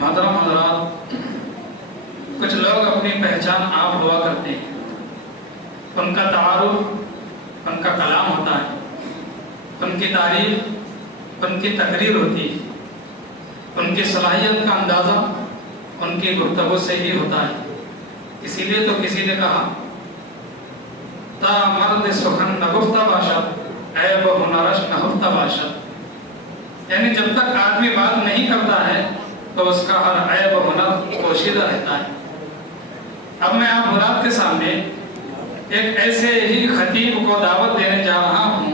محترم حضرات، کچھ لوگ اپنی پہچان آپ ہوا کرتے ہیں، ان کا تعارف ان کا کلام ہوتا ہے، ان کی تعریف ان کی تقریر ہوتی ہے، ان کی صلاحیت کا اندازہ ان کی گفتگو سے ہی ہوتا ہے۔ اسی لیے تو کسی نے کہا تا مرد سخن نگفتہ باشد عیب و ہنرش نہفتہ باشد، یعنی جب تک آدمی بات نہیں کرتا ہے تو اس کا ہر عیب و ہنر پوشیدہ رہتا ہے۔ اب میں آپ حضرات کے سامنے ایک ایسے ہی خطیب کو دعوت دینے جا رہا ہوں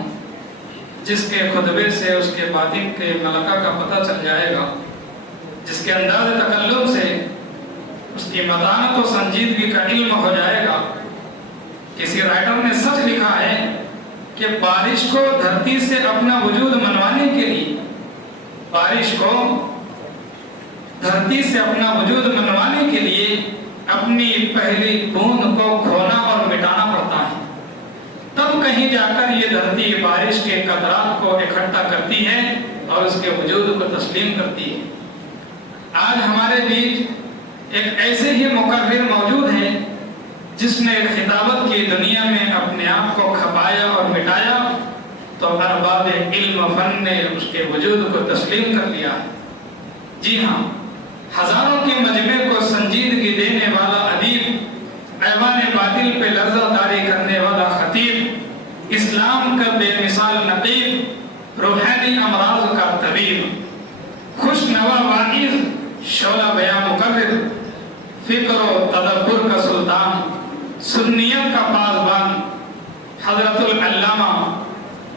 جس کے خطبے سے اس کے باطن کے ملکہ کا پتہ چل جائے گا، جس کے انداز تکلم سے اس کی متانت و سنجیدگی کا علم ہو جائے گا۔ کسی رائٹر نے سچ لکھا ہے کہ بارش کو دھرتی سے اپنا وجود منوانے کے لیے، بارش کو دھرتی سے اپنا وجود منوانے کے لیے اپنی پہلی بوند کو کھونا اور مٹانا پڑتا ہے، تب کہیں جا کر یہ دھرتی بارش کے قطرات کو اکٹھا کرتی ہے اور اس کے وجود کو تسلیم کرتی ہے۔ آج ہمارے بیچ ایک ایسے ہی مقرر موجود ہیں جس نے خطابت کی دنیا میں اپنے آپ کو کھپایا اور مٹایا تو ارباب علم و فن نے اس کے وجود کو تسلیم کر لیا ہے۔ جی ہاں، ہزاروں کے مجمع کو سنجیدگی دینے والا ادیب، ایوان باطل پہ لرزہ طاری کرنے والا خطیب، اسلام کا بے مثال نقیب، روحانی امراض کا طبیب، خوش نوا واعظ، شعلہ بیان مقرر، فکر و تدبر کا سلطان، سنیت کا پاسبان، حضرت العلامہ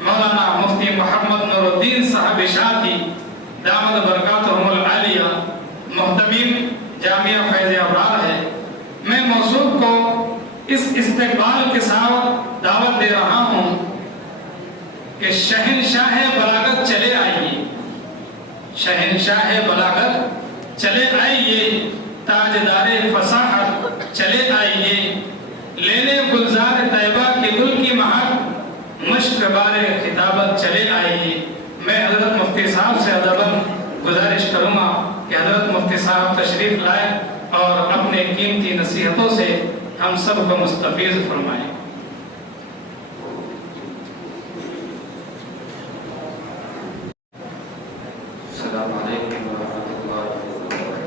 مولانا مفتی محمد نور الدین صاحب شاہی دامت برکاتہم العالیہ، محتمیم جامعہ فیض ابرار ہے۔ میں موصوف کو اس استقبال کے ساتھ دعوت دے رہا ہوں کہ شہنشاہ بلاغت چلے آئیے، شہنشاہ بلاغت چلے آئیے، تاجدار فصاحت چلے آئیے، لینے گلزار طیبہ کے گل کی مہک، مشک بار خطابت چلے آئیے۔ میں حضرت مفتی صاحب سے ادباً گزارش کروں گا کہ حضرت مفتی صاحب تشریف لائے اور اپنے قیمتی نصیحتوں سے ہم سب کو مستفیض فرمائیں۔ السلام علیکم ورحمۃ اللہ وبرکاتہ۔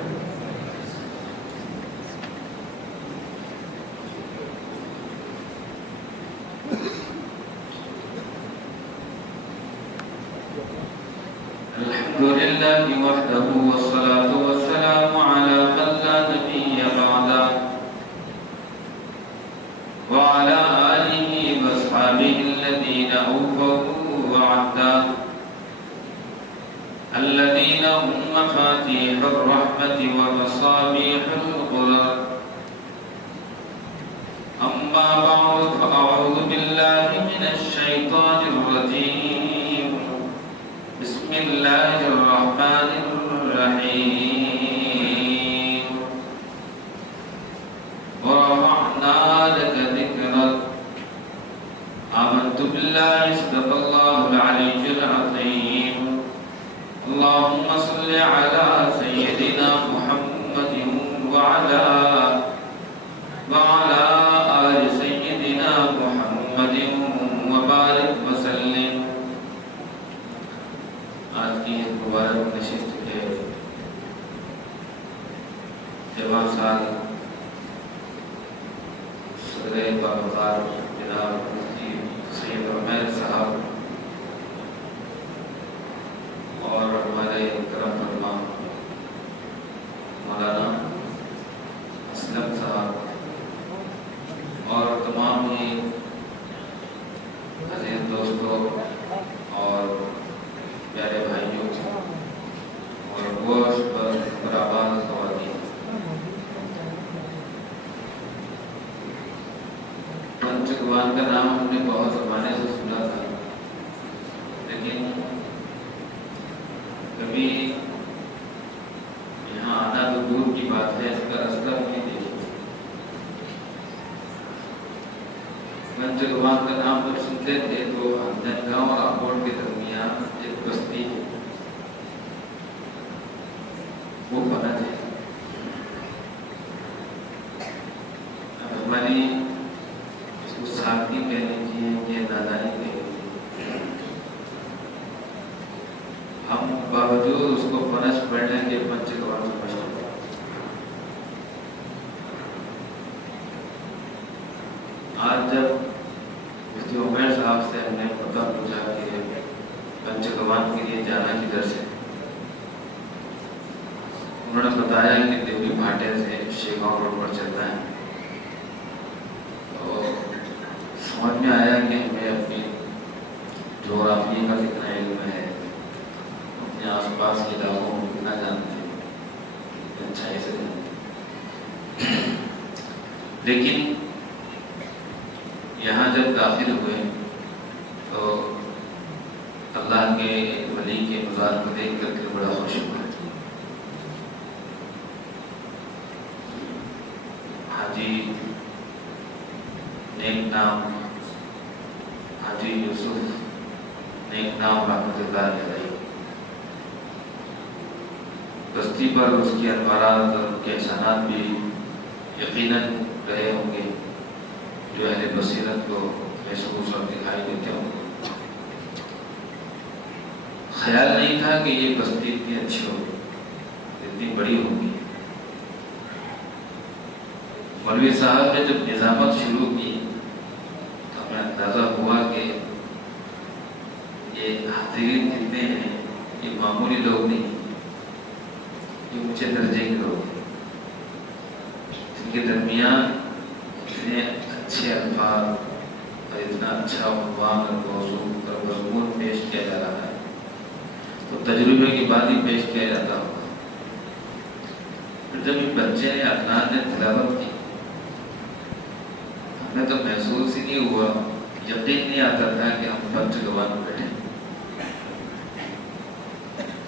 الحمدللہ وحدہ والصلاة والسلام علی من لا نبی بعدہ وعلی آلہ واصحابہ الذین اوفوا وعدا الذین هم مفاتیح الرحمة ومصابیح القدر۔ اما بعد فاعوذ باللہ من الشیطان الرجیم، بسم اللہ الرحمن الرحیم۔ ورفعنا لك ذکرک، آمنت باللہ صدق اللہ العلی العظیم۔ اللہم صل علی سیدنا محمد وعلی آل سیدنا محمد وبارک وسلم۔ آج کی اس مبارک نشست کے جواب سال صدر باوقار جناب مفتی سید عمیر صاحب اور ہمارے کرم فرما مولانا اسلم صاحب اور تمام ہی عزیز دوستوں اور پیارے بھائیوں اور گوشت پر برآباد خواتین، پنچکوان کا نام ہم نے بہت زمانے سے سنا تھا، لیکن کبھی یہاں آنا تو دور کی بات ہے، اس کا رستہ نہیں دیکھا۔ پنچکوان کا نام جب سنتے تھے تو جنگاؤں اور آپوٹ کے درمیان ایک بستی وہ بنا ہے पंचगवान के लिए जाना किधर से। उन्होंने बताया कि देवरी भाटे से शेगांव रोड पर चलना है। तो समझ में आया कि हमें अपनी जोग्राफी का कितना इल्म है, अपने आसपास के इलाकों को कितना जानते हैं, अच्छाई से जानते। लेकिन यहाँ जब दाखिल हुए तो अल्लाह के वली के मज़ार को देख करके बड़ा खुश हुआ। हाजी नेक नाम हाजी यूसुफ नेक नाम रहमतुल्लाह अलैहि बस्ती पर उसकी अनवारात और उनके एहसानात भी यकीनन रहे होंगे जो अहले बसीरत को महसूस और दिखाई देते होंगे। ख्याल नहीं था कि ये बस्ती इतनी अच्छी होगी, इतनी बड़ी होगी। मौलवी साहब ने जब निजामत शुरू की तो हमें अंदाज़ा हुआ कि ये हाज़िरीन जितने हैं ये मामूली लोग नहीं, ये ऊंचे दर्जे के लोग हैं, जिनके दरमियान इतने अच्छे अल्फाज और इतना अच्छा उन्वान और मौज़ू और मज़मून पेश किया जा रहा है, तो तजुर्बे की बात ही पेश किया जाता होगा। फिर जब ये बच्चे ने अदनान ने तिलावत की, हमें तो महसूस ही नहीं हुआ, यकीन नहीं आता था कि हम पंचगवान में बैठे।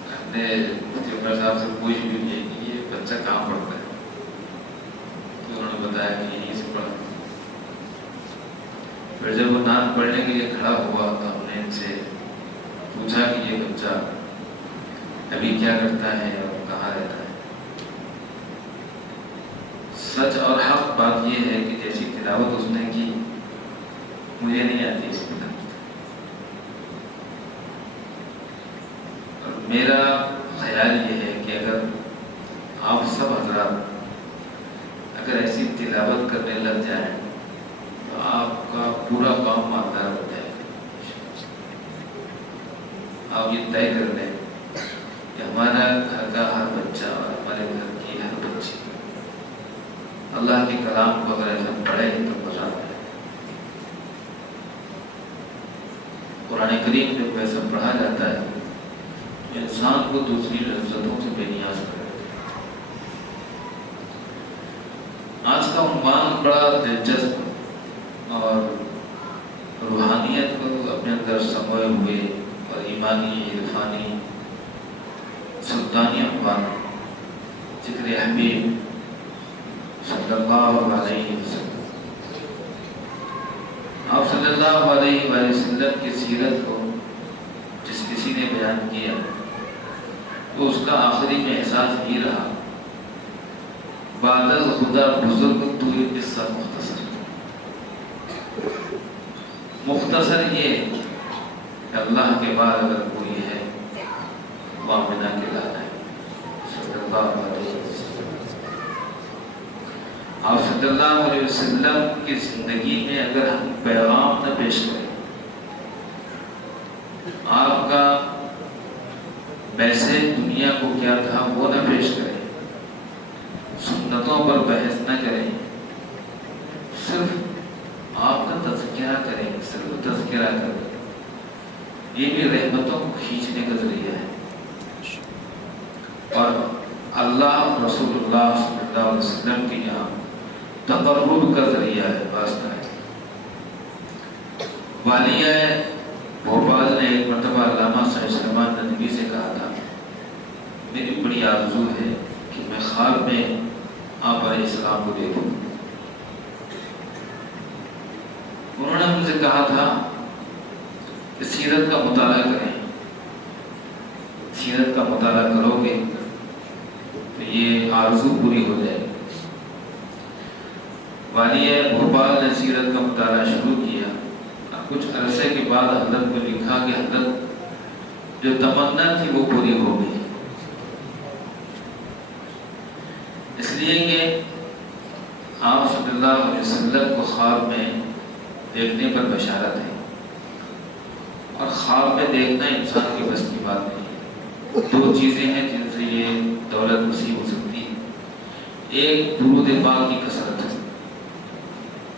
हमने मुफ्ती उमर साहब से पूछ भी लिया कि ये बच्चा कहाँ पढ़ता है, तो उन्होंने बताया कि यहीं से पढ़ा। फिर जब वो नाम पढ़ने के लिए खड़ा हुआ तो हमने इनसे पूछा कि ये बच्चा अभी क्या करता है और कहाँ रहता है। सच और हक बात यह है कि जैसी तिलावत उसने की मुझे नहीं आती इस तिलावत। और मेरा ख्याल ये है कि अगर आप सब हजरात अगर ऐसी तिलावत करने लग जाएं तो आपका पूरा काम मालदार हो जाएगा। आप ये तय कर लें कि हमारा घर का हर बच्चा और हमारे घर की हर बच्ची अल्लाह के कलाम को अगर ऐसा पढ़े तो मजा आए। कुरान करीम जब वैसा पढ़ा जाता है तो इंसान को दूसरी लज्जतों से बेनियाज कर देता है। आज का उन्वान बड़ा दिलचस्प और रूहानियत को अपने अंदर समोए हुए और ईमानी इरफानी सुल्तानी अखबार जिक्र हबीब सल्लल्लाहु अलैहि वसल्लम, आप सल्लल्लाहु अलैहि वसल्लम की सीरत को जिस किसी ने बयान किया तो उसका आखिरी में एहसास ही रहा, बादल खुदा बुजुर्ग तू ये किस्सा मुख्तसर ये अल्लाह के बाद अगर कोई है मामिना के लाना है सल्लल्लाहु अलैहि वसल्लम। आप सल्लल्लाहु अलैहि वसल्लम की जिंदगी में अगर हम पैगाम न पेश करें, आपका मैसेज दुनिया को क्या था वो न पेश करें, सुन्नतों पर बहस न करें, सिर्फ आपका तज़किरा करें, सिर्फ तज़किरा करें, ये भी रहमतों को खींचने का जरिया है और अल्लाह रसूलुल्लाह सल्लल्लाहु अलैहि वसल्लम के यहाँ तक़र्रुब का जरिया है, वास्ता है। वालिया भोपाल ने एक मरतबा अल्लामा सलमान नदवी से कहा था, मेरी बड़ी आरज़ू है कि मैं ख्वाब में आप अलैहिस्सलाम को देखूं। उन्होंने मुझसे कहा था कि सीरत का मुताला करें, सीरत का मुताला करोगे तो ये आरज़ू पूरी हो जाएगी। वालिया भोपाल ने सीरत का मुताला शुरू किया। कुछ अरसे के बाद हज़रत को लिखा कि हज़रत जो तमन्ना थी वो पूरी हो गई, इसलिए कि आप सल्लल्लाहु अलैहि वसल्लम को ख्वाब में देखने पर बशारत है। اور خواب میں دیکھنا انسان کی بس کی بات نہیں ہے۔ دو چیزیں ہیں جن سے یہ دولت نصیب ہو سکتی ہے، ایک درود پاک کی کثرت ہے،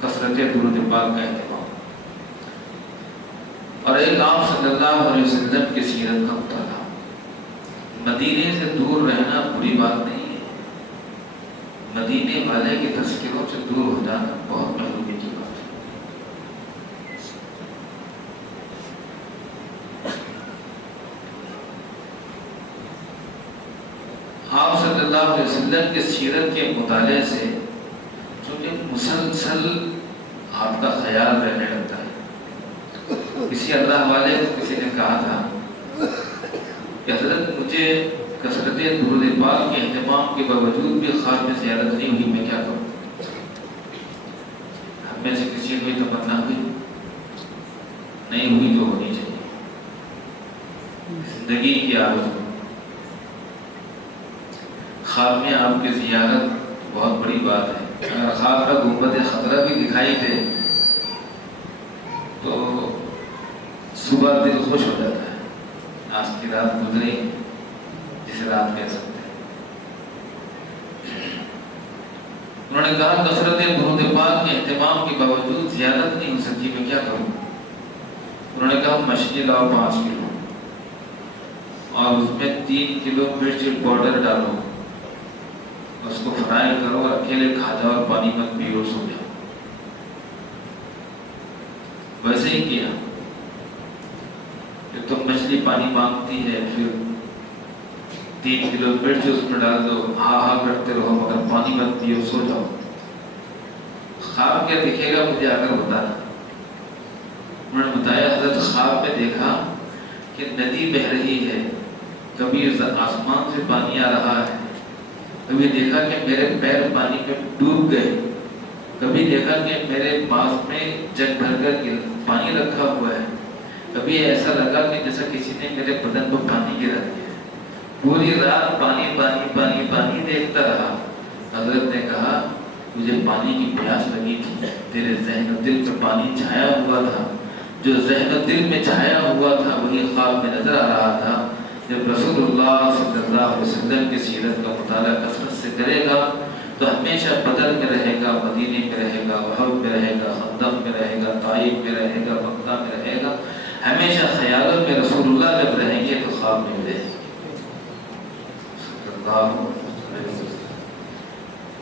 کثرت درود پاک کا اہتمام، اور ایک آپ صلی اللہ علیہ وسلم کی سیرت کا مطالعہ۔ مدینے سے دور رہنا بری بات نہیں ہے، مدینے والے کے تذکروں سے دور ہو جانا بہت محرومی کی بات ہے۔ آپ صلی اللہ علیہ وسلم کے سیرت کے مطالعے سے چونکہ مسلسل آپ کا خیال رہنے لگتا ہے۔ کسی اللہ والے کو کسی نے کہا تھا کہ حضرت مجھے کثرت درود پاک کے اہتمام کے باوجود بھی خواب میں زیارت نہیں ہوئی، میں کیا کروں؟ ہم میں سے کسی کو یہ تمنا ہوئی؟ نہیں ہوئی تو ہونی چاہیے، زندگی کی آرزو۔ خواب میں آپ کی زیارت بہت بڑی بات ہے۔ اگر خواب کا گنبد خطرہ بھی دکھائی دے تو صبح دل خوش ہو جاتا ہے، آج کی رات گزری جسے رات کہہ سکتے ہیں۔ انہوں نے کہا کثرت درود پاک کے اہتمام کے باوجود زیارت نہیں ہو سکی، میں کیا کروں؟ انہوں نے کہا مچھلی لاؤ 5 کلو اور اس میں 3 کلو مرچ پاؤڈر ڈالو، اس کو فرائی کرو اور اکیلے کھا جاؤ اور پانی مت پیو، سو جاؤ۔ ویسے ہی کیا، پھر تو مچھلی پانی مانگتی ہے، پھر 3 کلو مرچ اس میں ڈال دو، ہاں ہاں کرتے رہو مگر پانی مت پیو، سو جاؤ۔ خواب کیا دکھے گا مجھے آ کر بتانا۔ انہوں نے بتایا حضرت خواب میں دیکھا کہ ندی بہہ رہی ہے، کبھی آسمان سے پانی آ رہا ہے، کبھی دیکھا کہ میرے پیر پانی میں ڈوب گئے، کبھی دیکھا کہ میرے پاس میں جگ بھر کر پانی رکھا ہوا ہے، کبھی ایسا لگا کہ جیسا کسی نے میرے بدن پر پانی گرا دیا۔ پوری رات پانی پانی پانی پانی دیکھتا رہا۔ حضرت نے کہا مجھے پانی کی پیاس لگی تھی، تیرے ذہن و دل پر پانی چھایا ہوا تھا، جو ذہن و دل میں چھایا ہوا تھا وہی خواب میں نظر آ رہا تھا۔ جب رسول اللہ صلی اللہ علیہ وسلم کی سیرت کا مطالعہ کثرت سے کرے گا تو ہمیشہ بدر میں رہے گا، مدینے میں رہے گا، وہب میں رہے گا، خندق میں رہے گا، طائف میں رہے گا، مکہ میں رہے گا، ہمیشہ خیالوں میں رسول اللہ جب رہیں گے تو خواب میں رہیں گے۔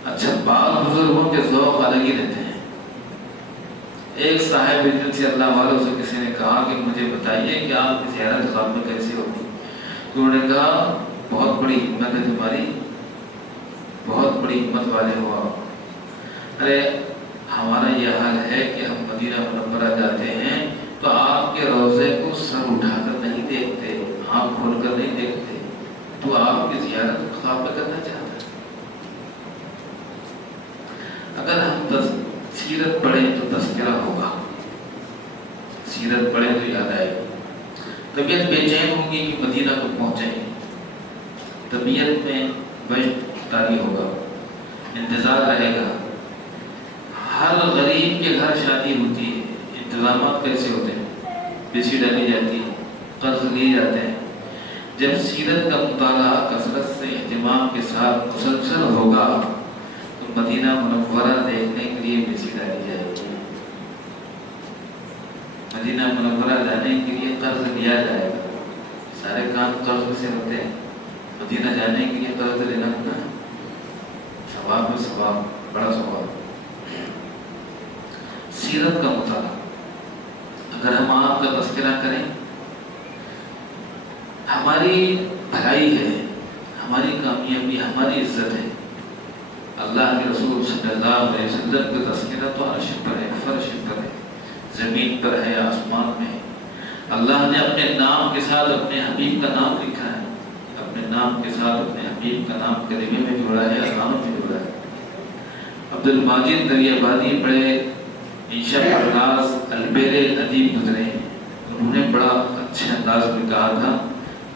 اچھا، بعض بزرگوں کے ذوق الگ ہی رہتے ہیں۔ ایک صاحب علم سے اللہ والوں سے کسی نے کہا کہ مجھے بتائیے کہ آپ کی زیارت خواب میں کیسے ہوگی؟ تو انہوں نے کہا بہت بڑی ہمت ہے تمہاری، بہت بڑی ہمت والے ہو آپ۔ ارے ہمارا یہ حال ہے کہ ہم مدینہ منورہ جاتے ہیں تو آپ کے روضے کو سر اٹھا کر نہیں دیکھتے، آنکھ کھول کر نہیں دیکھتے، تو آپ کی زیارت خواب میں کرنا چاہتا ہے۔ اگر ہم سیرت پڑھیں تو تذکرہ ہوگا، سیرت پڑھیں تو یاد آئے گی، طبیعت بے چین ہوگی کہ مدینہ کو پہنچیں، طبیعت میں وجد طاری ہوگا، انتظار رہے گا۔ ہر غریب کے گھر شادی ہوتی ہے، انتظامات کیسے ہوتے ہیں؟ بیسی ڈالی جاتی ہے، قرض لیے جاتے ہیں۔ جب سیرت کا مطالعہ کثرت سے اہتمام کے ساتھ مسلسل ہوگا تو مدینہ منورہ دیکھنے کے لیے بیسی ڈالی جائے گی، مدینہ منورہ جانے کے لیے قرض لیا جائے گا۔ سارے کام قرض سے ہوتے ہیں، مدینہ جانے کے لیے قرض لینا ہونا ثواب و ثواب، بڑا ثواب۔ سیرت کا مطالعہ اگر ہم آپ کا تذکرہ کریں، ہماری بھلائی ہے، ہماری کامیابی، ہماری عزت ہے۔ اللہ کے رسول صلی اللہ علیہ وسلم کا تذکرہ تو عرش پر ہے، فرش پر ہے، زمین پر ہے، آسمان میں ہے۔ اللہ نے اپنے نام کے ساتھ اپنے حبیب کا نام لکھا ہے، اپنے نام کے ساتھ اپنے حبیب کا نام کلمے میں جوڑا ہے، علامت میں جوڑا ہے۔ عبد الماجد دریابادی بڑے انشاء پرداز البیر ادیب گزرے ہیں، انہوں نے بڑا اچھے انداز میں کہا تھا،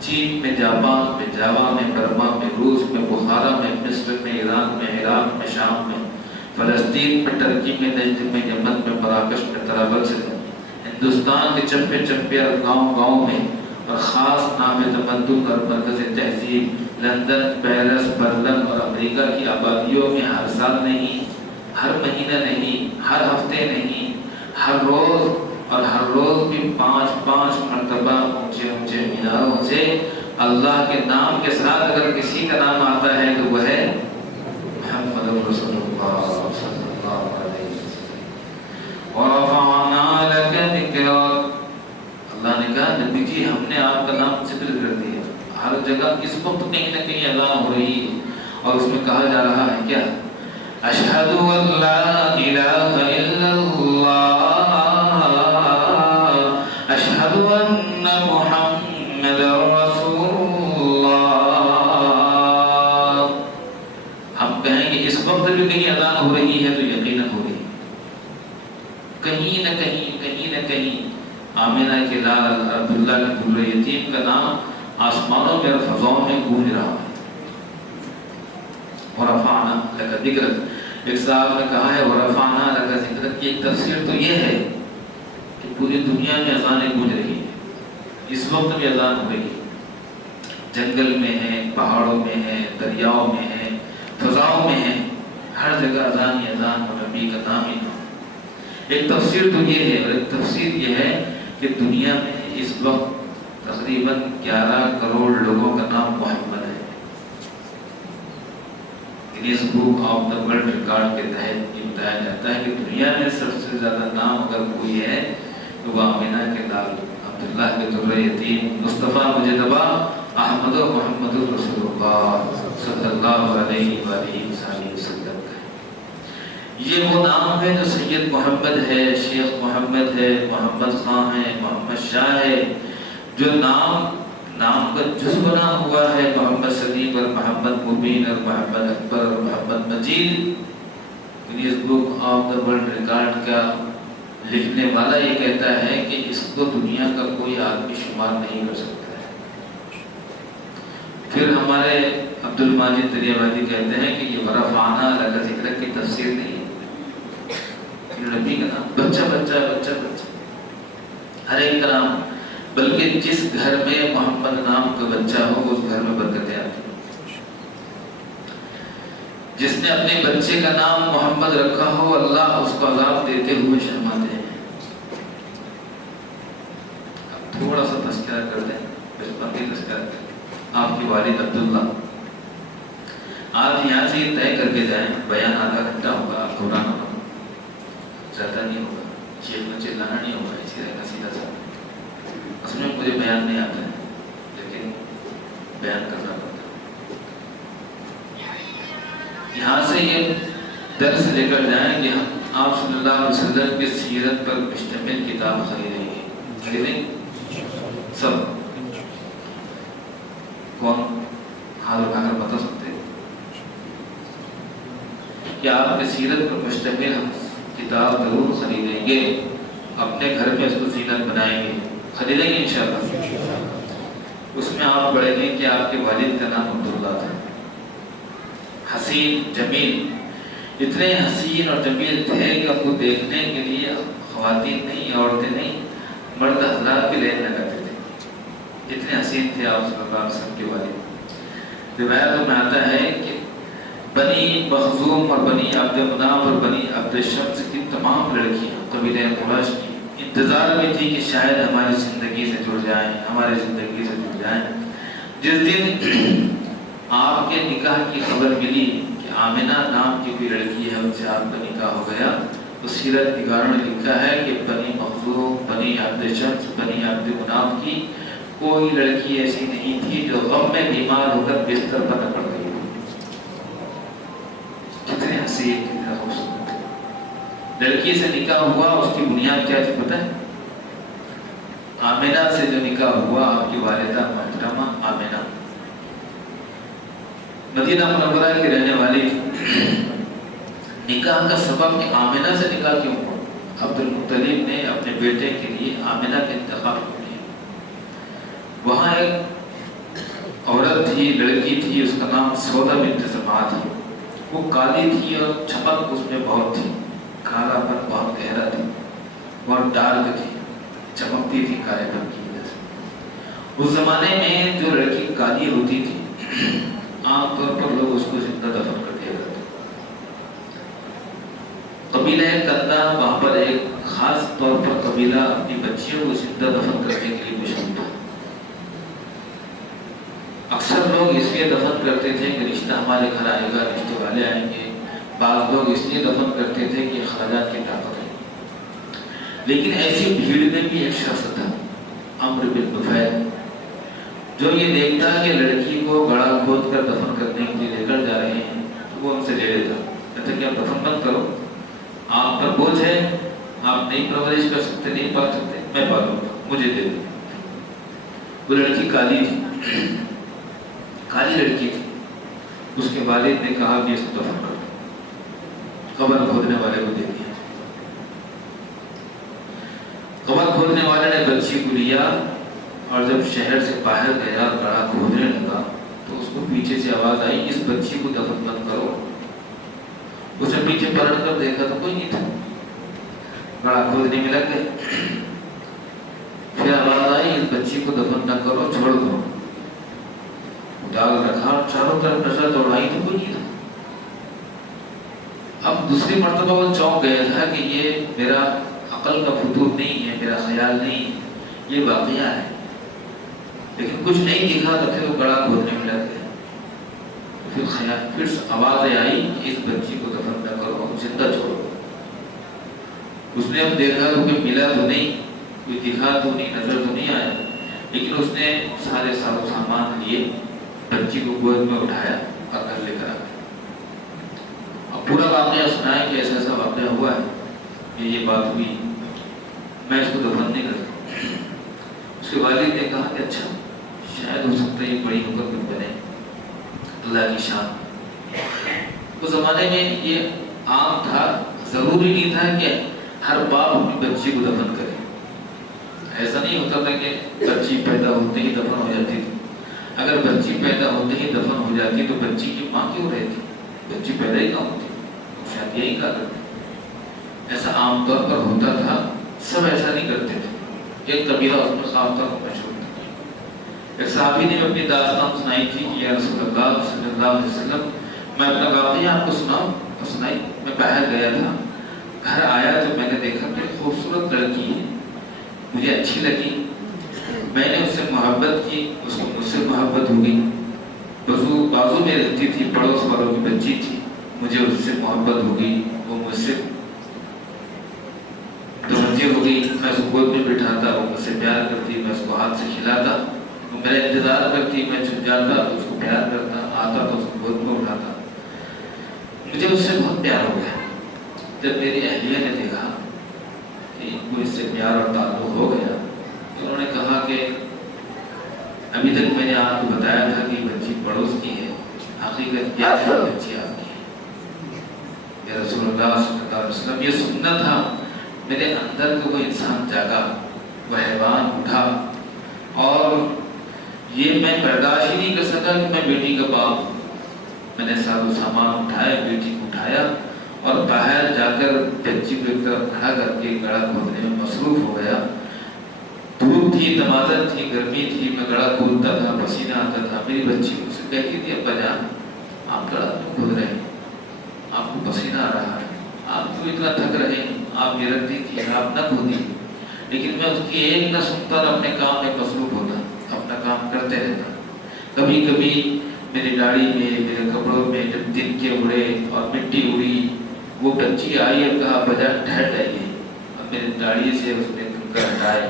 چین میں، جاپان میں، جاوا میں، برما میں، روس میں، بخارا میں، مصر میں، ایران میں، عراق میں، شام میں، فلسطین میں، ترکی میں، نجد میں، یمن میں، مراکش میں، طرابلس میں، ہندوستان کے چپے چپے اور گاؤں گاؤں میں اور خاص نام تمدن اور مرکز تہذیب لندن، پیرس، برلن اور امریکہ کی آبادیوں میں ہر سال نہیں، ہر مہینہ نہیں، ہر ہفتے نہیں، ہر روز اور ہر روز بھی 5 مرتبہ اونچے اونچے میناروں سے اللہ کے نام کے ساتھ اگر کسی کا نام آتا ہے تو وہ ہے محمد رسول اللہ صلی اللہ علیہ وسلم۔ وَرَفَعْنَا لَكَ ذِكْرَكَ، اللہ نے کہا نبی جی ہم نے آپ کا نام ذکر کر دیا۔ ہر جگہ اس وقت کہیں نہ کہیں اذان ہو رہی ہے اور اس میں کہا جا رہا ہے کیا؟ اشہد ان لا الہ الا اللہ، اشہد ان محمد رسول اللہ۔ ہم کہیں گے اس وقت بھی کہیں اذان ہو رہی ہے تو یقیناً ہو رہی ہے، کہیں نہ کہیں آمینہ کے لال عبداللہ کے در یتیم کا نام آسمانوں میں اور فضاؤں میں گونج رہا ہے۔ ورفعنا لک ذکرک، ایک صاحب نے کہا ہے ورفعنا لک ذکرک کی ایک تفسیر تو یہ ہے کہ پوری دنیا میں اذانیں گونج رہی ہیں، اس وقت بھی اذان ہو رہی ہے، جنگل میں ہے، پہاڑوں میں ہے، دریاؤں میں ہے، فضاؤں میں ہے، ہر جگہ اذان ہی اذان اور نبی کا نام ہی نام۔ ایک تفسیر تو یہ ہے اور ایک تفسیر یہ ہے کہ دنیا میں اس وقت تقریباً 11 کروڑ لوگوں کا نام محمد ہے۔ Guinness book of the world record کے تحت یہ بتایا جاتا ہے کہ دنیا میں سب سے زیادہ نام اگر کوئی ہے تو وہ آمینہ کے لال عبداللہ کے در یتیم مصطفیٰ مجتبیٰ احمد و محمد رسول اللہ صلی اللہ علیہ وآلہ وسلم کا ہے۔ یہ وہ نام ہے جو سید محمد ہے، شیخ محمد ہے، محمد خان ہے، محمد شاہ ہے، جو نام کا جز بنا ہوا ہے، محمد صدیق اور محمد مبین اور محمد اکبر اور Muhammad Majid. Guinness book of the world record کا لکھنے والا یہ کہتا ہے کہ اس کو دنیا کا کوئی آدمی شمار نہیں کر سکتا ہے۔ پھر ہمارے عبد الماجد دریابادی کہتے ہیں کہ یہ ورفعنا لک ذکرک کی تفسیر نہیں ہے، نبی کا نام بچہ بچہ بچہ بچہ ہر ایک کا نام، بلکہ جس گھر میں محمد نام کا بچہ ہو اس گھر میں برکتیں آتی ہیں۔ جس نے اپنے بچے کا نام محمد رکھا ہو اللہ اس کو عذاب دیتے ہوئے شرماتے ہیں۔ اب تھوڑا سا تذکرہ کر دیں، بچپن کی تذکرہ کر دیں۔ آپ کے والد عبداللہ آج یہاں سے طے کر کے جائیں، بیان آدھا گھنٹہ ہوگا، آپ قرآن ہوگا زیادہ نہیں ہوگا، چیخنا چلانا نہیں ہوگا، اسی طرح سیدھا سا۔ اس میں مجھے بیان نہیں آتا ہے لیکن بیان کرنا پڑتا ہے۔ یہاں سے یہ درس لے کر جائیں کہ ہم آپ صلی اللہ علیہ وسلم کی سیرت پر مشتمل کتاب خریدیں سب۔ کون ہاتھ اٹھا کر بتا سکتے ہیں کہ آپ کی سیرت پر مشتمل ہم کتاب ضرور خریدیں گے، اپنے گھر میں اس کو زینت بنائیں گے، خریدیں گے انشاءاللہ۔ اس میں آپ پڑھیں گے کہ آپ کے والد کا نام عبداللہ تھا، حسین جمیل، اتنے حسین اور جمیل تھے کہ ان کو دیکھنے کے لیے خواتین نہیں، عورتیں نہیں، مرد حضرات بھی لین لگاتے تھے، اتنے حسین تھے آپ صلی اللہ علیہ وسلم کے والد۔ روایتوں میں آتا ہے کہ بنی مخزوم اور بنی عبد مناف اور بنی عبد شمس کی تمام لڑکیاں قبیلہ قریش کی انتظار میں تھی کہ شاید ہماری زندگی سے جڑ جائیں، ہماری زندگی سے جڑ جائیں۔ جس دن آپ کے نکاح کی خبر ملی کہ آمنہ نام کی کوئی لڑکی ہے، ان سے آپ کا نکاح ہو گیا، تو سیرت نگاروں نے لکھا ہے کہ بنی مخزوم، بنی عبد شمس، بنی عبد مناف کی کوئی لڑکی ایسی نہیں تھی جو غم میں بیمار ہو کر بستر پر نہ پڑ گئی۔ کتنے حسین، کتنے خوبصورت لڑکی سے نکاح ہوا، اس کی بنیاد کیا تھی پتہ ہے؟ آمنہ سے جو نکاح ہوا، آپ کی والدہ محترمہ آمنہ مدینہ منورہ کی رہنے والی، نکاح کا سبب کہ آمنہ سے نکاح کیوں ہوا؟ عبد المطلب نے اپنے بیٹے کے لیے آمنہ کا انتخاب کیا۔ وہاں ایک عورت تھی، لڑکی تھی، اس کا نام سودا بنت زمعہ تھی۔ وہ کالی تھی اور چمک اس میں بہت تھی، کالا پن بہت گہرا تھی، بہت ڈارک تھی، चमकती थी कालेपन की वजह से। उस जमाने में जो लड़की काली होती थी आमतौर पर लोग उसको जिंदा दफन कर दिया करते। कबीला कंदा, वहां पर एक खास तौर पर कबीला अपनी बच्चियों को जिंदा दफन करने के लिए मशहूर था। अक्सर लोग इसलिए दफन करते थे कि रिश्ता हमारे घर आएगा, रिश्ते वाले आएंगे। बाज़ लोग इसलिए दफन करते थे कि खराजात की ताकत है। लेकिन ऐसी भीड़ में भी एक शख्स था, अम्र बिन नुफैल, जो ये देखता कि लड़की को गड़ा खोद कर दफन करने के लिए लेकर जा रहे हैं तो वो उनसे ले लेता। कहता कि आप दफन मत करो, आप पर बोझ है, आप नहीं परवरिश कर सकते, नहीं पाल सकते, मैं पालूंगा, मुझे दे दो। वो लड़की काली थी, काली लड़की थी। उसके वालिद ने कहा कि इसको दफन कर दो। कब्र खोदने वाले को दे दिया। कब्र खोदने वाले ने बच्ची को लिया और जब शहर से बाहर गया, गड़ा खोदने लगा तो उसको पीछे से आवाज आई, इस बच्ची को दफन मत करो। उसने पीछे पलट कर देखा तो कोई नहीं था। गड़ा खोदने में लग गए। फिर आवाज आई, इस बच्ची को दफन न करो, छोड़ दो। डाल रखा और चारों तरफ नजर दौड़ाई तो कोई नहीं था। अब दूसरी मर्तबा वो चौंक गया था कि ये मेरा अकल का फुतूर नहीं है, मेरा ख्याल नहीं है, ये वाकया है। लेकिन कुछ नहीं दिखा तो फिर वो गड़ा खोदने में लग गया। फिर ख्याल, फिर आवाज आई, इस बच्ची को दफन न करो, जिंदा छोड़ो। उसने अब देखा तो कोई मिला तो नहीं, कोई दिखा तो नहीं, नजर तो नहीं आया। लेकिन उसने सारे सारो सामान लिए, बच्ची को गोद में उठाया और घर लेकर आ गया। अब पूरा वाकया सुनाया कि ऐसा ऐसा वाकया हुआ है, ये बात हुई, मैं इसको दफन नहीं करता। उसके वालिद ने कहा कि अच्छा, शायद हो सकता है ये बड़ी होकर कुछ बने, अल्लाह की शान। उस जमाने में ये आम था, जरूरी नहीं था कि हर बाप अपनी बच्ची को दफन करे। ऐसा नहीं होता था कि बच्ची पैदा होते ही दफन हो जाती थी। अगर बच्ची पैदा होते ही दफन हो जाती तो बच्ची की माँ क्यों रहती? बच्ची पैदा ही कहाँ होती, शादी ही कहाँ करती। ऐसा आमतौर पर होता था, सब ऐसा नहीं करते थे। एक कबीला उसमें खास तौर पर मशहूर था। एक साहबी ने अपनी दास्तान सुनाई थी कि या रसूलुल्लाह सल्लल्लाहु अलैहि वसल्लम, मैं अपना वाक़या आपको सुनाऊं? तो सुनाई। मैं बाहर गया था, घर आया तो मैंने देखा कि खूबसूरत लड़की है, मुझे अच्छी लगी, मैंने उससे मोहब्बत की, उसको मुझसे मोहब्बत हो गई। बाजू में रहती थी, पड़ोस वालों की बच्ची थी, मुझे उससे मोहब्बत हो गई, वो मुझसे तवज्जो हो गई। मैं उसको गोद में बिठाता, वो मुझसे प्यार करती, मैं उसको हाथ से खिलाता, वो मेरा इंतजार करती, मैं छुप जाता तो उसको प्यार करता, आता तो उसको गोद में उठाता। मुझे उससे बहुत प्यार हो गया। जब मेरी अहलिया ने देखा कि इनको इससे प्यार और ताल्लुक हो गया तो उन्होंने कहा कि अभी तक मैंने आपको बताया था कि बच्ची पड़ोस की है, हकीकत क्या है, बच्ची आपकी है। या रसूलुल्लाह सल्लल्लाहु अलैहि वसल्लम, ये सुनना था। मेरे अंदर को वो इंसान जागा, वह हैवान उठा और ये मैं बर्दाश्त ही नहीं कर सका कि मैं बेटी का बाप हूँ। मैंने सारा सामान उठाया, बेटी को उठाया और बाहर जाकर बच्ची को एक तरफ खड़ा करके गड़ा खोदने में मसरूफ हो गया। धूप थी, तमाज़र थी, गर्मी थी, मैं गड़ा खोदता था, पसीना आता था। मेरी बच्ची मुझसे कहती थी, अब्बा जान आप गड़ा क्यों खोद रहे हैं, आपको पसीना आ रहा है, आप क्यों इतना थक रहे हैं, आप ये रख दीजिए, आप न खोदिए। लेकिन मैं उसकी एक न सुनता और अपने काम में मसरूफ होता, अपना काम करते रहता। कभी कभी मेरी दाढ़ी में, मेरे कपड़ों में जब तिनके उड़े और मिट्टी उड़ी, वो बच्ची आई और कहा बजा ठहर जाइए, और मेरी दाढ़ी से उसने कंकर हटाए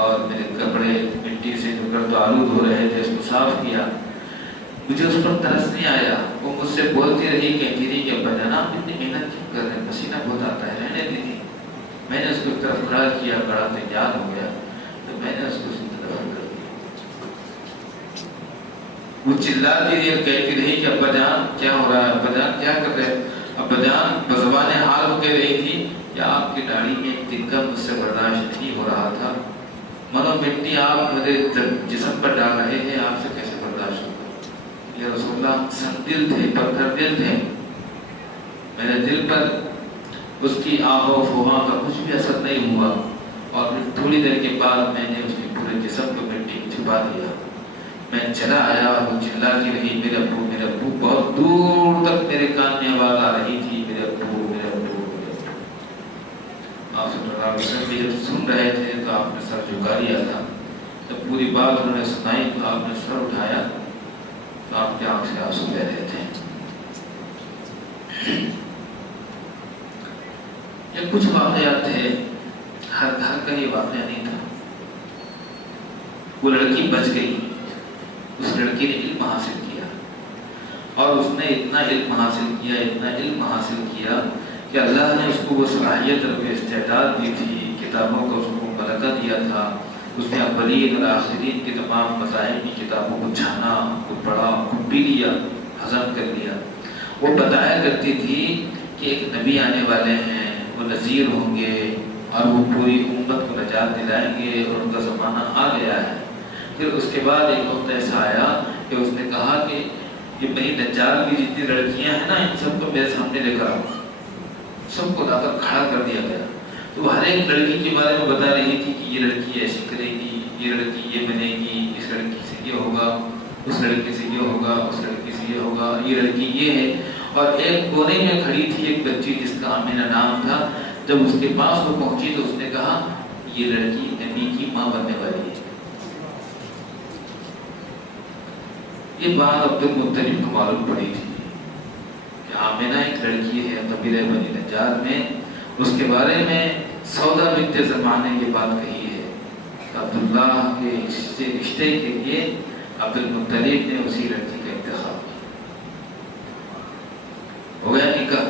और मेरे कपड़े मिट्टी से जो आलू धो रहे थे उसको साफ किया। मुझे उस पर तरस नहीं आया। वो मुझसे बोलती रही, कहती रही कि अब्बा जान आप इतनी मेहनत क्यों कर रहे हैं, पसीना बहुत आता है, रहने दीजिए। मैंने उसको तरफ खड़ा किया, बड़ा तैयार हो गया तो मैंने उसको दफन कर दिया। वो चिल्लाती रही और कहती रही कि अब्बा जान क्या हो रहा है, अब्बा जान क्या कर रहे हैं। अब्बा जान बज़बाने हाल हो कह रही थी कि आपकी दाढ़ी में एक तिनका मुझसे बर्दाश्त नहीं हो रहा था, मनो मिट्टी आप मेरे जिस्म पर डाल रहे हैं, आपसे कैसे बर्दाश्त होगा। या रसूलुल्लाह संदिल थे, पत्थर दिल थे, मेरे दिल पर उसकी आहो फुहा का कुछ भी असर नहीं हुआ। اور پھر تھوڑی دیر کے بعد میں نے اس کے پورے جسم کو مٹی میں چھپا دیا. میں چلا آیا اور وہ چلاتی رہی میرے ابو میرے ابو. بہت دور تک میرے کان میں آواز آ رہی تھی میرے ابو میرے ابو میرے ابو. آپ صلی اللہ علیہ وسلم جب سن رہے تھے تو آپ نے سر جھکا لیا تھا. جب پوری بات انہوں نے سنائی تو آپ نے سر اٹھایا تو آپ کے آنکھ سے آنسو بہ رہے تھے. یہ کچھ واقعات تھے, ہر گھر کا یہ واقعہ نہیں تھا. وہ لڑکی بچ گئی. اس لڑکی نے علم حاصل کیا اور اس نے اتنا علم حاصل کیا کہ اللہ نے اس کو وہ صلاحیت اور وہ استعداد دی تھی. کتابوں کو اس کو ملکہ دیا تھا. اس نے اولین اور آخرین کی تمام مذاہب کی کتابوں کو چھانا, کو پڑھا, کو پی لیا, ہضم کر لیا. وہ بتایا کرتی تھی کہ ایک نبی آنے والے ہیں, وہ نذیر ہوں گے اور وہ پوری امت کو نجات دلائیں گے اور ان کا زمانہ آ گیا ہے. پھر اس کے بعد ایک وقت ایسا آیا کہ اس نے کہا کہ یہ بنی نجار کی جتنی لڑکیاں ہیں نا, ان سب کو میرے سامنے لے کر آؤ. سب کو لا کر کھڑا کر دیا گیا. تو وہ ہر ایک لڑکی کے بارے میں بتا رہی تھی کہ یہ لڑکی ایسی کرے گی, یہ لڑکی یہ بنے گی, اس لڑکی سے یہ ہوگا, اس لڑکی سے یہ ہوگا, اس لڑکی سے یہ ہوگا, یہ لڑکی یہ ہے. اور ایک کونے میں کھڑی تھی ایک بچی جس کا آمینہ نام تھا. جب اس کے پاس وہ پہنچی تو اس نے کہا یہ لڑکی نبی کی ماں بننے والی ہے. یہ بات عبد المطلب کو معلوم پڑی تھی کہ آمینہ ایک لڑکی ہے قبیلہ بنی نجار میں. اس کے بارے میں سودا بنت زمعہ نے یہ بات کہی ہے. عبداللہ کے رشتے کے لیے عبد المطلب نے اسی لڑکی کا انتخاب کیا. ہو گیا نکاح.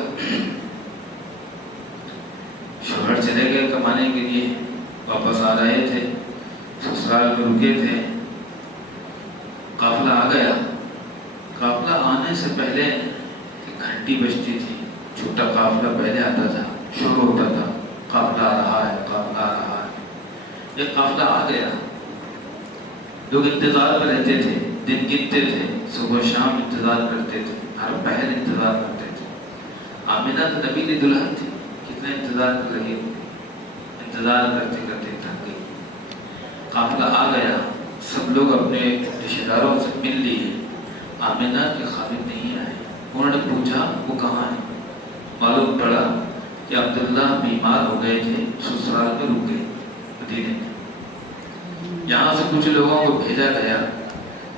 شوہر چلے گئے کمانے کے لیے, واپس آ رہے تھے, سسرال میں رکے تھے. قافلہ آ گیا. قافلہ آنے سے پہلے گھنٹی بجتی تھی. چھوٹا قافلہ پہلے آتا تھا, شروع ہوتا تھا, قافلہ آ رہا ہے, قافلہ آ رہا ہے. یہ قافلہ آ گیا. لوگ انتظار میں رہتے تھے, دن گنتے تھے, صبح شام انتظار کرتے تھے, ہر پہر انتظار کرتے تھے. آمینہ تو نبی کی دلہن تھی, کتنا انتظار کر رہی ہے. انتظار کرتے کرتے تھک گئی. قافلہ آ گیا. سب لوگ اپنے رشتہ داروں سے مل لیے. آمینہ کے خالد نہیں آئے. انہوں نے پوچھا وہ کہاں ہے. معلوم پڑا کہ عبداللہ بیمار ہو گئے تھے, سسرال میں رک گئے مدینے میں. یہاں سے کچھ لوگوں کو بھیجا گیا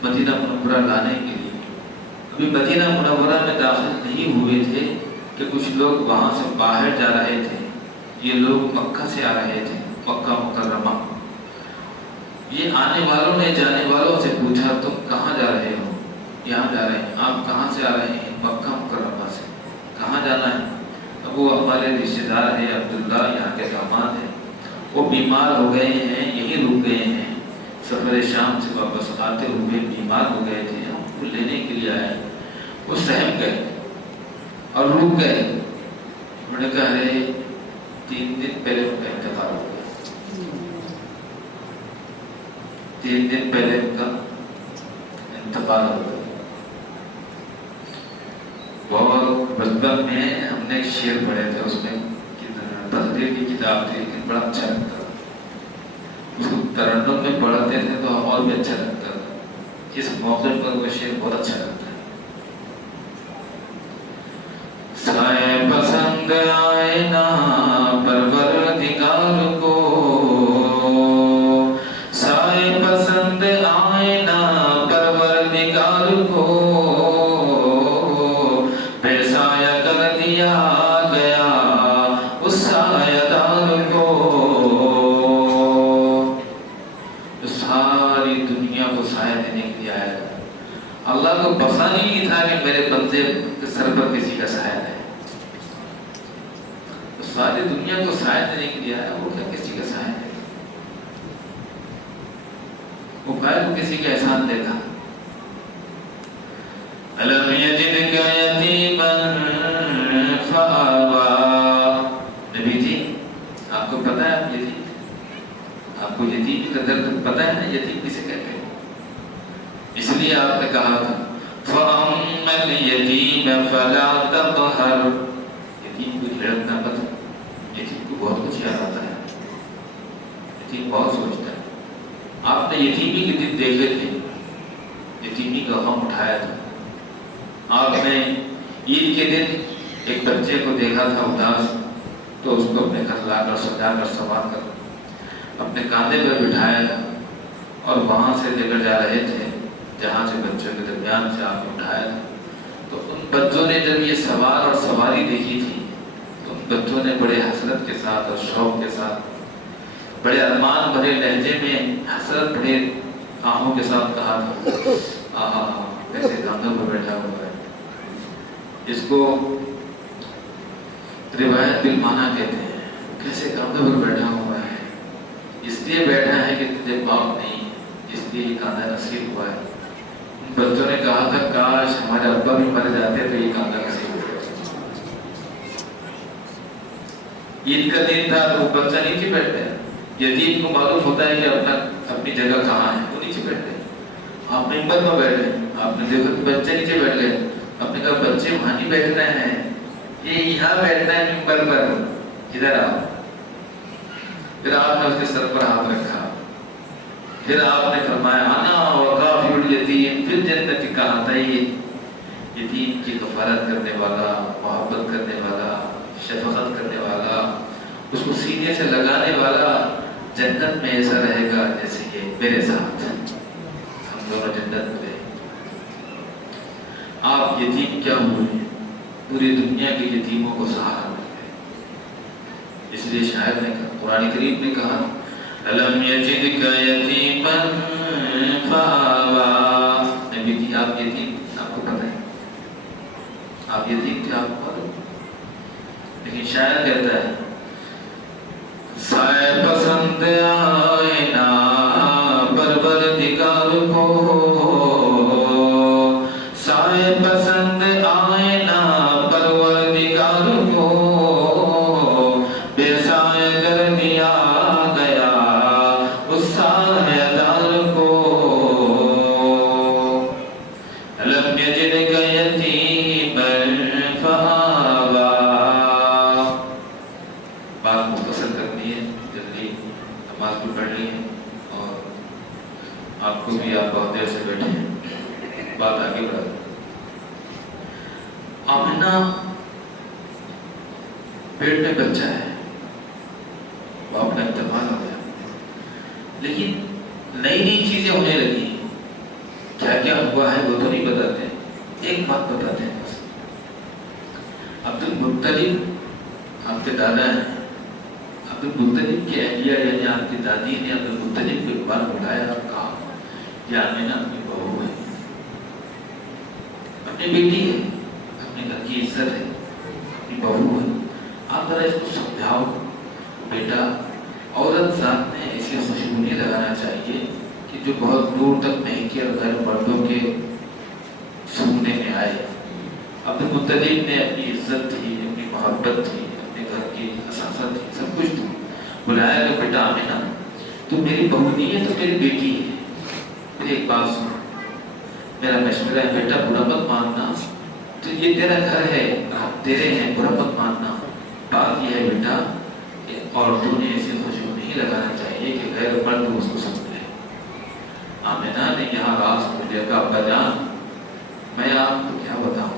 مدینہ منورہ لانے کے لیے. ابھی مدینہ منورہ میں داخل نہیں ہوئے تھے کہ کچھ لوگ وہاں سے باہر جا رہے تھے. یہ لوگ مکہ سے آ رہے تھے, مکہ مکرمہ. یہ آنے والوں نے جانے والوں سے پوچھا تم کہاں جا رہے ہو. یہاں جا رہے ہیں. آپ کہاں سے آ رہے ہیں. مکہ مکرمہ سے. کہاں جانا ہے. اب وہ ہمارے رشتہ دار ہیں, عبداللہ یہاں کے داماد ہیں, وہ بیمار ہو گئے ہیں, یہیں رک گئے ہیں. سفر شام سے واپس آتے ہوئے بیمار ہو گئے تھے, ہم کو لینے کے لیے آئے. وہ سہم گئے اور رک گئے. انہوں نے کہا ارے 3 دن پہلے ان کا انتقال ہو گیا. 3 دن پہلے ان کا انتقال ہو گیا. بہت بچپن میں ہم نے ایک شعر پڑھے تھے, اس میں تقریر کی کتاب تھی, لیکن بڑا اچھا لگتا تھا. اس کو ترنم میں پڑھتے تھے تو اور بھی اچھا لگتا تھا. اس موقع پر وہ شعر بہت اچھا لگتا ہے. سائے پسند آئے نا پروردگار کو, سائے پسند آئے نا پروردگار کو, بے سایہ کر دیا گیا اس سایہ دار کو. ساری دنیا کو سایہ دینے کے لیے آیا. اللہ کو پتا نہیں تھا کہ میرے بندے کے سر پر کسی کا سایہ ہے. ساری دنیا کو سایہ دینے کے لیے آیا. وہ کیا کسی کا سایہ ہے. وہ کو کسی کا احسان دیکھا. أَلَمْ يَجِدْكَ يَتِيمًا فَآوَىٰ. نبی جی آپ کو پتا ہے آپ یتیم, آپ کو یتیم کا درد پتا ہے نا, یتیم کسے کہتے ہیں. اس لیے آپ نے کہا تھا فَأَمَّا الْيَتِيمَ فَلَا تَقْهَرْ. یتیم کو جھڑکنا مت. یتیم کو بہت کچھ یاد آتا ہے. बहुत सोचता है। आपने यतीमी के दिन देखे थे, यतीमी का गम उठाया था। आपने ईद के दिन एक बच्चे को देखा था उदास, तो उसको अपने घर लाकर सजाकर संवार कर अपने कांधे पर बिठाया था और वहां से लेकर जा रहे थे जहां से बच्चों के दरमियान से आपने उठाया था। तो उन बच्चों ने जब ये सवार और सवारी देखी थी तो उन बच्चों ने बड़े हसरत के साथ और शौक के साथ बड़े अरमान भरे लहजे में हसरत भरे आंखों के साथ कहा था, आहा कैसे कांधों पर बैठा हुआ है। इसको रिवायत बिल माना कहते हैं। कैसे कांधों पर बैठा हुआ है, इसलिए बैठा है कि तुझे बाप नहीं, इसलिए ये कांधा नसीब हुआ है। उन बच्चों ने कहा था काश हमारे अब्बा भी मर जाते तो ये कांधा नसीब हो जाता। ईद का दिन था तो वो बच्चा नीचे बैठ गया। यतीम को मालूम होता है कि अपनी जगह कहाँ है, वो नीचे बैठ गए। आप मिंबर पर बैठ गए, आपने देखा कि बच्चे नीचे बैठ गए। आपने कहा बच्चे वहां नहीं बैठ रहे हैं, ये यहाँ बैठना है मिंबर पर, इधर आओ। फिर आपने उसके सर पर हाथ रखा, फिर आपने फरमाया आना वकाफिल यतीम फिल जन्नति कहा था। ये यतीम की कफारत करने वाला, मोहब्बत करने वाला, शफकत करने वाला, उसको सीने से लगाने वाला जन्नत में ऐसा रहेगा जैसे ये मेरे साथ हम दोनों जन्नत में। आप यतीम क्या हुए, पूरी दुनिया के यतीमों को सहारा मिल गए। इसलिए शायर ने कहा, कुरान करीम ने कहा अलम यजिदका यतीमन फआवा। नबी जी आप यतीम, आपको पता है आप यतीम थे, आपको मालूम। लेकिन शायर कहता है साए पसंद आए ना परवरदिगार को, साए पसंद आए ना परवरदिगार को, बेसाए कर दिया गया उस साएदार को। अलम यजिदका यतीमन फआवा। बात मुख्तसर करनी है, जल्दी नमाज भी पढ़ ली है और आपको भी, आप बहुत देर से बैठे हैं, बात आगे बढ़ा। आमिना पेट में बच्चा है, बाप का इंतकाल हो गया, लेकिन नई नई चीजें होने लगी। क्या क्या हुआ है वो तो नहीं बताते, एक बात बताते हैं बस। अब्दुल मुत्तलिब आपके दादा हैं। अब्दुल मुत्तलिब की अहलिया यानी आपकी दादी ने अब्दुल मुत्तलिब को एक बार बुलाया और कहा कि आमिना अपनी बहू है, अपनी बेटी है, अपने घर की इज्जत है, अपनी बहू है, आप जरा इसको समझाओ बेटा। औरत जात ने ऐसी खुशबू नहीं लगाना चाहिए कि जो बहुत दूर तक महके और गैर मर्दों के सूंघने में आए। अब्दुल मुत्तलिब ने अपनी इज्जत थी, अपनी मोहब्बत थी, अपने घर की असासा थी, सब कुछ थी। बुलाया कि बेटा आमिना तू मेरी बहू नहीं है, तो मेरी बेटी है। फिर एक बात सुन, मेरा मशवरा है बेटा, बुरा मत मानना, तो ये तेरा घर है, हम तेरे हैं, बुरा मत मानना। बात यह है बेटा कि औरतों ने ऐसी खुशबू नहीं लगाना चाहिए कि गैर मर्द उसको समझ ले। आमिना ने यहाँ राज मुझे का अब्बा जान, मैं आपको क्या बताऊं,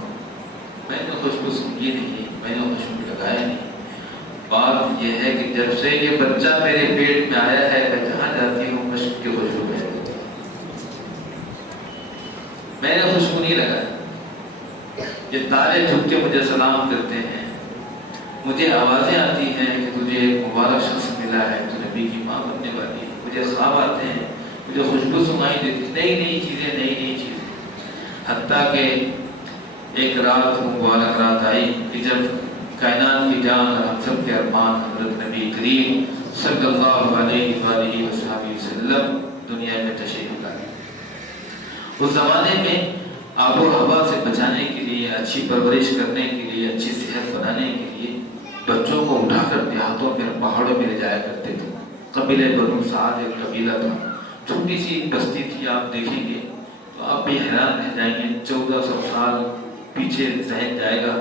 मैंने खुशबू सूंघी नहीं, मैंने खुशबू लगाया नहीं। बात यह है कि जब से ये बच्चा मेरे पेट में आया है, मैं जहाँ जाती हूँ मश्क की खुशबू है, मैंने खुशबू नहीं लगाया। ये तारे झुक के मुझे सलाम करते हैं, मुझे आवाजें आती हैं कि तुझे एक मुबारक शख्स मिला है, तू नबी की माँ बनने वाली है। मुझे ख्वाब आते हैं, मुझे खुशबू सुनाई देती, नई नई चीजें, नई नई चीजें। हत्ता के एक रात मुबारक रात आई कि जब कायनात की जान और हम सब के अरमान हज़रत नबी करीम सल्लल्लाहु अलैहि वसल्लम दुनिया में तशरीफ लाए। उस जमाने में आबो हवा से बचाने के लिए, अच्छी परवरिश करने के लिए, अच्छी सेहत बनाने के लिए बच्चों को उठाकर देहातों में, पहाड़ों में ले जाया करते थे। कबीले बनु साद एक कबीला था, छोटी सी बस्ती थी। आप देखेंगे तो आप भी हैरान रह जाएंगे, 1400 साल पीछे जहन जाएगा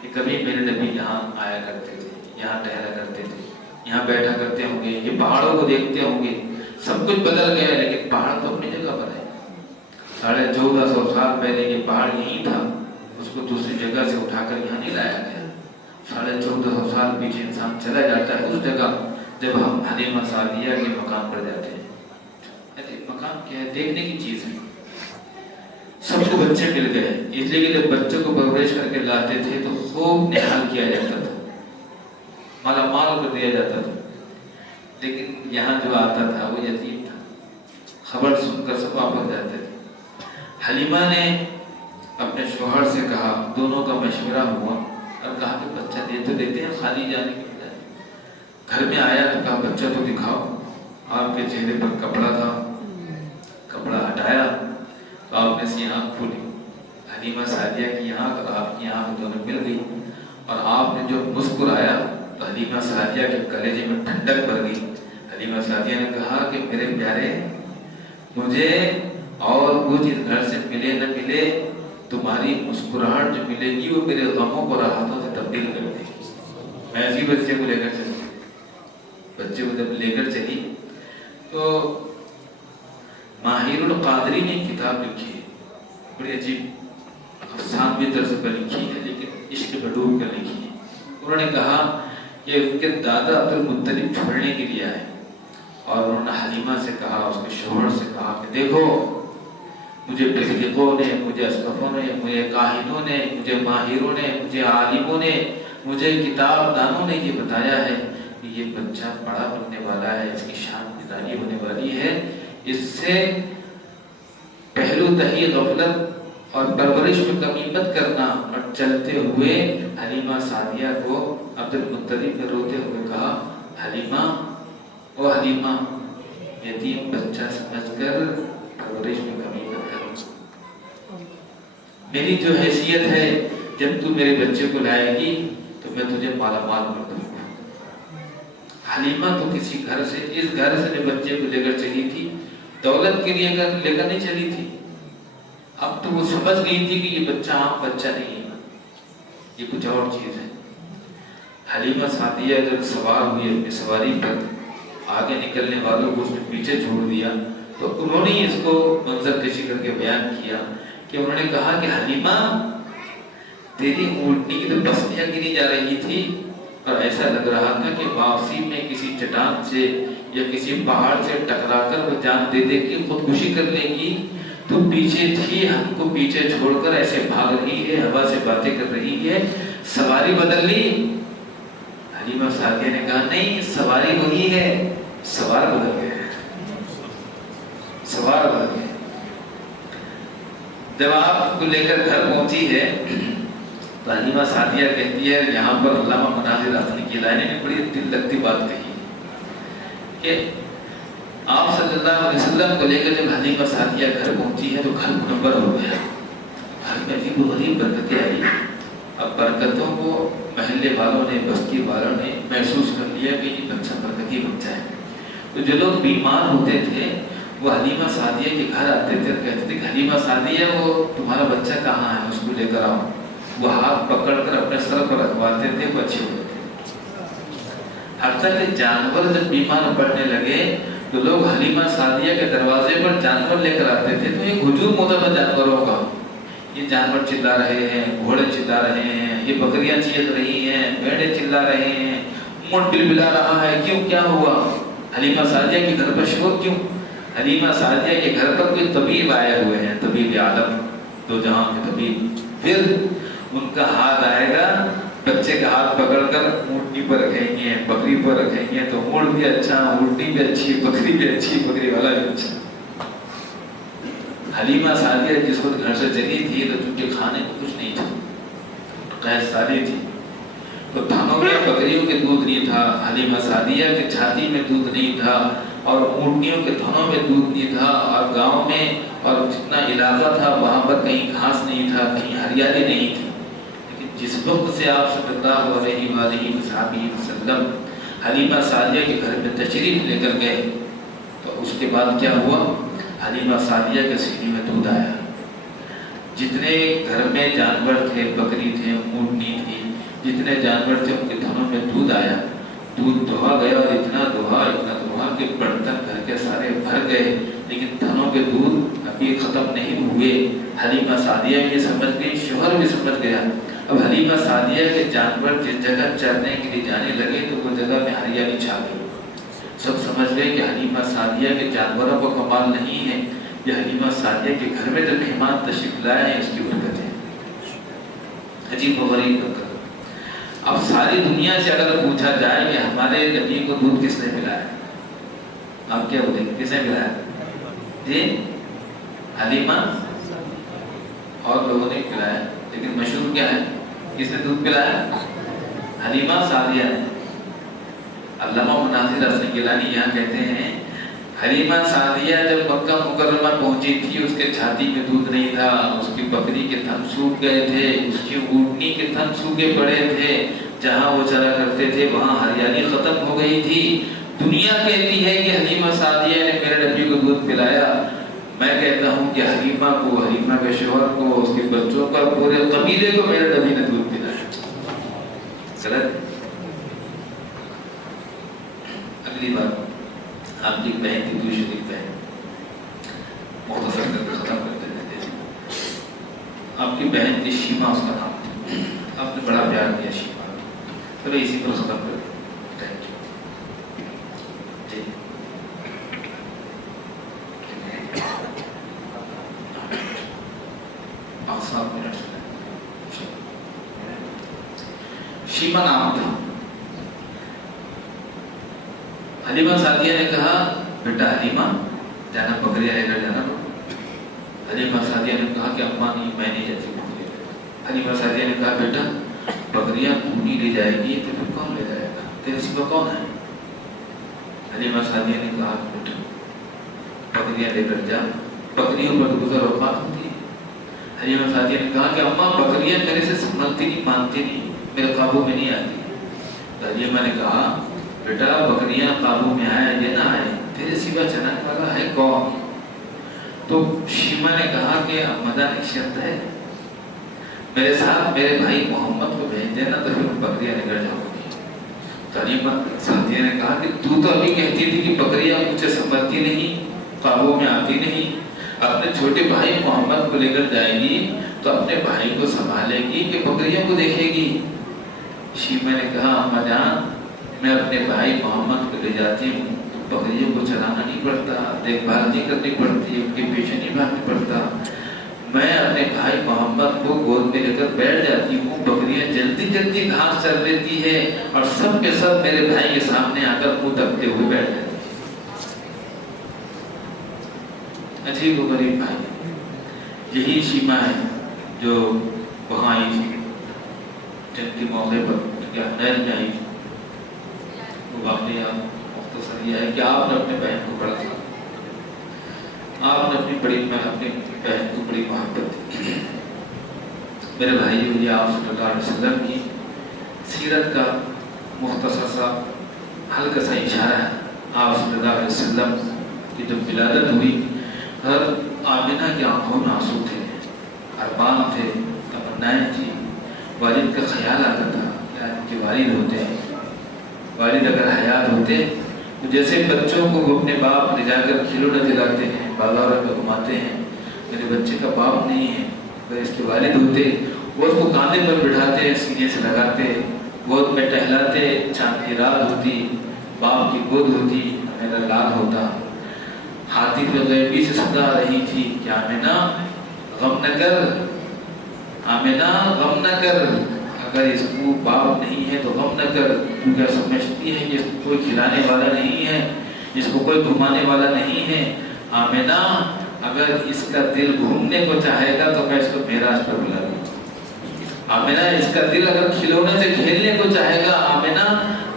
कि कभी मेरे नबी यहाँ आया करते थे, यहाँ ठहरा करते थे, यहाँ बैठा करते होंगे, ये पहाड़ों को देखते होंगे, सब कुछ बदल गया है लेकिन पहाड़ तो अपनी जगह पर है। 1450 साल पहले ये पहाड़ यहीं था, उसको दूसरी जगह से उठाकर यहाँ नहीं लाया गया। 1450 साल पीछे इंसान चला जाता है उस जगह जब हम हलीमा सादिया के मकाम पर जाते हैं। मकाम क्या है? देखने की चीज है। सबको बच्चे मिल गए, इसलिए कि जब बच्चों को परवरिश करके लाते थे तो खूब निहाल किया जाता था, माला माल कर दिया जाता था। लेकिन यहाँ जो आता था वो यतीम था, खबर सुनकर सब वापस जाते थे। हलीमा ने अपने शौहर से कहा, दोनों का मशवरा हुआ और कहा कि बच्चा दे तो देते हैं खाली जाने के बजाय। घर में आया तो कहा बच्चा तो दिखाओ। आपके चेहरे पर कपड़ा था, कपड़ा हटाया तो आपने सी आँख खोली, हलीमा सादिया की आँख और आपकी आँख दोनों मिल गई और आपने जो मुस्कुराया तो हलीमा सादिया के कलेजे में ठंडक भर गई। हलीमा सादिया ने कहा कि मेरे प्यारे, मुझे और कुछ इस घर से मिले न मिले, तुम्हारी मुस्कुराहट जो मिलेगी वो मेरे गमों को राहतों से तब्दील कर देगी। मैं ऐसी बच्चे को लेकर चली, बच्चे को जब लेकर चली तो माहिरुल कादरी ने किताब लिखी है, बड़ी अजीब अफसानवी तर्ज पर लिखी है लेकिन इश्क में डूब कर लिखी है। उन्होंने कहा कि उनके दादा अब्दुल मुत्तलिब छोड़ने के लिए आए और उन्होंने हलीमा से कहा, उसके शौहर से कहा कि देखो मुझे तहकीकों ने, मुझे असकफों ने, मुझे काहिनों ने, मुझे माहिरों ने, मुझे आलिमों ने, मुझे किताब दानों ने ये बताया है कि ये बच्चा बड़ा बनने वाला है, इसकी शान निदानी होने वाली है, इससे पहलू तही गफलत और परवरिश में कमी मत करना। और चलते हुए हलीमा सादिया को अब्दुल मुत्तलिब ने रोते हुए कहा, हलीमा, ओ हलीमा, यतीम बच्चा समझकर परवरिश में कमी मत कर। मेरी जो हैसियत है, जब तू मेरे बच्चे को लाएगी तो मैं तुझे माला माल कर दूंगा। हलीमा तो किसी घर से, इस घर से जो बच्चे को लेकर चली थी, दौलत के लिए लेकर नहीं चली थी। अब तो वो समझ गई थी कि ये बच्चा आम बच्चा नहीं है, ये कुछ और चीज है। हलीमा सादिया जब सवार हुई अपनी सवारी पर, आगे निकलने वालों को उसने पीछे छोड़ दिया, तो उन्होंने इसको मंजर कशी करके बयान किया कि उन्होंने कहा कि हलीमा, तेरी ऊँटनी की तो बस्तियां गिरी जा रही थी और ऐसा लग रहा था कि वापसी में किसी चट्टान से या किसी पहाड़ से टकराकर वो जान दे दे के खुदकुशी कर लेगी। तो पीछे थी, हमको पीछे छोड़कर ऐसे भाग रही है, हवा से बातें कर रही है, सवारी बदल ली। हलीमा सादिया ने कहा, नहीं, सवारी वही है, सवार बदल गया, सवार बदल गया। जब आपको लेकर घर पहुंची है तो हलीमा सादिया कहती है, यहाँ पर अल्लामा मुनाज़िर आसनी की लाइन में बड़ी दिल लगती बात कही कि आप सल्लल्लाहु अलैहि वसल्लम को लेकर जब हलीमा सादिया घर पहुंची है तो घर मुनव्वर हो गया, घर में अजीब गरीब बरकतें आई। अब बरकतों को महल्ले वालों ने, बस्ती वालों ने महसूस कर लिया कि ये बच्चा बरकती बच्चा है। तो जो लोग बीमार होते थे वो हलीमा सादिया के घर आते थे, कहते थे हलीमा सादिया, वो तुम्हारा बच्चा कहाँ है, उसको लेकर आओ। वो हाथ पकड़कर अपने सर पर रखवाते थे, वो अच्छे होते थे। हत्ता कि जानवर जब बीमार पड़ने लगे तो लोग हलीमा सादिया के दरवाजे पर जानवर लेकर आते थे, तो एक हुजूम होता था जानवरों का, ये जानवर चिल्ला रहे हैं, घोड़े चिल्ला रहे हैं, ये बकरियां चीख रही हैं, भेड़े चिल्ला रहे हैं, ऊंट बिलबिला रहा है, क्यों, क्या हुआ? हलीमा सादिया के घर पर शोर क्यों? हलीमा सादिया के घर पर कोई तबीब आए हुए हैं, तबीब आलम, दो जहां के तबीब। फिर उनका हाथ आएगा, बच्चे का हाथ पकड़कर ऊँटनी पर रखेंगे, बकरी पर रखेंगे, तो ऊँट भी अच्छा, ऊँटनी भी अच्छी, बकरी भी अच्छी, बकरी वाला भी अच्छा। हलीमा सादिया जिस वक्त घर से चली थी तो चूंकि खाने को कुछ नहीं था, कैद सारी थी, तो थानों में बकरियों के दूध नहीं था, हलीमा सादिया के छाती में दूध नहीं था, और ऊँटनियों के थनों में दूध नहीं था, और गांव में और जितना इलाका था वहां पर कहीं घास नहीं था, कहीं हरियाली नहीं थी। लेकिन जिस वक्त से आप सल्लल्लाहु अलैहि वसल्लम हलीमा सादिया के घर में तशरीफ लेकर गए तो उसके बाद क्या हुआ, हलीमा सादिया के सीने में दूध आया। जितने घर में जानवर थे, बकरी थे, ऊँटनी थी, जितने जानवर थे उनके थनों में दूध आया। दूध दुहा गया और इतना दुहा कि बर्तन घर के सारे भर गए, लेकिन थनों के दूध अभी खत्म नहीं हुए। हलीमा सादिया भी समझ गई, शोहर भी समझ गया। अब हलीमा सादिया के जानवर जिस जगह चरने के लिए जाने लगे तो वो जगह में हरियाली छा गई। सब समझ गए कि हलीमा सादिया के जानवरों को कमाल नहीं है, ये हलीमा सादिया के घर में जो मेहमान तशरीफ लाए हैं उसकी बरकत है। अजीब व गरीब बरकत। अब सारी दुनिया से अगर पूछा जाए कि हमारे नबी को दूध किसने पिलाया, आप क्या बोलेंगे? किसने पिलाया? जी, हलीमा और लोगों ने पिलाया, लेकिन मशहूर क्या है? किसने दूध पिलाया? हलीमा सादिया ने। अल्लामा मुनासिर हसन गिलानी यहाँ कहते हैं, हलीमा सादिया जब मक्का मुकर्रमा पहुंची थी, उसके छाती में दूध नहीं था, उसकी बकरी के थन सूख गए थे, उसकी ऊँटनी के थन सूखे पड़े थे, जहाँ वो चला करते थे वहाँ हरियाली खत्म हो गई थी। दुनिया कहती है कि हलीमा सादिया ने मेरे नबी को दूध पिलाया। मैं कहता हूँ कि हलीमा को, हलीमा के शोहर को, उसके बच्चों को, पूरे कबीले को मेरे नबी ने दूध पिलाया। गलत? अगली बार आपकी बहन थी, दूसरी शरीफ बहन, मुख्तसर करके खत्म कर देते थे। आपकी बहन थी शीमा, उसका नाम था, आपने बड़ा प्यार दिया शीमा, चलो इसी पर खत्म कर देते। शीमा नाम था। हलीमा सादिया ने कहा, बेटा हलीमा जाना, बकरियां लेकर जाना। हलीमा सादिया ने कहा कि अम्मा नहीं, मैं नहीं जाती बकरियां। हलीमा सादिया ने कहा, बेटा बकरियां तू नहीं ले जाएगी तो फिर कौन ले जाएगा, तेरे सिवा कौन है? हलीमा सादिया ने कहा, बेटा बकरियां लेकर जा, बकरियों पर गुजर औकात होती है। हलीमा सादिया ने कहा कि अम्मा बकरियां मेरे से संभलती नहीं, मानती नहीं, मेरे काबू में नहीं आती। हलीमा ने कहा, बेटा बकरियां काबू में आए या ना आए, तेरे सिवा चलाने वाला है कौन? तो शीमा ने कहा कि अम्मदान एक शर्त है, मेरे साथ मेरे भाई मोहम्मद को भेज देना तो फिर बकरियां निकल जाऊंगी। हलीमा सादिया ने कहा कि तू तो अभी कहती थी कि बकरियां मुझे संभलती नहीं, काबू में आती नहीं, अपने छोटे भाई मोहम्मद को लेकर जाएगी तो अपने भाई को संभालेगी कि बकरियों को देखेगी? शीमा ने कहा, अम्मा जान मैं अपने भाई मोहम्मद को ले जाती हूँ तो बकरियों को चलाना नहीं पड़ता, देखभाल नहीं करनी पड़ती, उनके पीछे नहीं भागना पड़ता। मैं अपने भाई मोहम्मद को गोद में लेकर बैठ जाती हूँ, बकरियां जल्दी जल्दी घास चर लेती है और सब के सब मेरे भाई के सामने आकर मुंह दबते हुए बैठ जाती है। अजीब व गरीब भाई। यही शीमा है जो वहाँ आई थी जंग के मौके पर, क्या हुनैन में आई थी। वो वाकया मुख्तसर यह है कि आपने अपने बहन को बड़ा था, आपने अपनी बहन को बड़ी मोहब्बत दी। मेरे भाइयों, ये आप सल्लल्लाहु अलैहि वसल्लम की सीरत का मुख्तसर सा हल्का सा इशारा है। आप सल्लल्लाहु अलैहि वसल्लम की जब विलादत हुई, हर आमिना की आंखों में आंसू थे, अरमान थे, तमन्नाएं थी, वालिद का ख्याल आता था कि उनके वालिद होते हैं, वालिद अगर हयात होते तो जैसे बच्चों को वो अपने बाप ले जाकर खिलौना दिलाते हैं, बाजारों में घुमाते हैं, मेरे बच्चे का बाप नहीं है, अगर इसके वालिद होते वो उसको कांधे पर बिठाते, सीने से लगाते, गोद में टहलाते, चांद की रात होती, बाप की गोद होती, मेरा लाल होता, हाथी पे गैबी से सदा रही थी कि आमिना गम न कर, आमिना गम न कर, अगर इसको बाप नहीं है तो गम न कर, तू क्या समझती है कि इसको कोई खिलाने वाला नहीं है, इसको कोई घुमाने वाला नहीं है। आमिना अगर इसका दिल घूमने को चाहेगा तो मैं इसको मेराज पर बुला लूंगा। आमिना इसका दिल अगर खिलौने से खेलने को चाहेगा, आमिना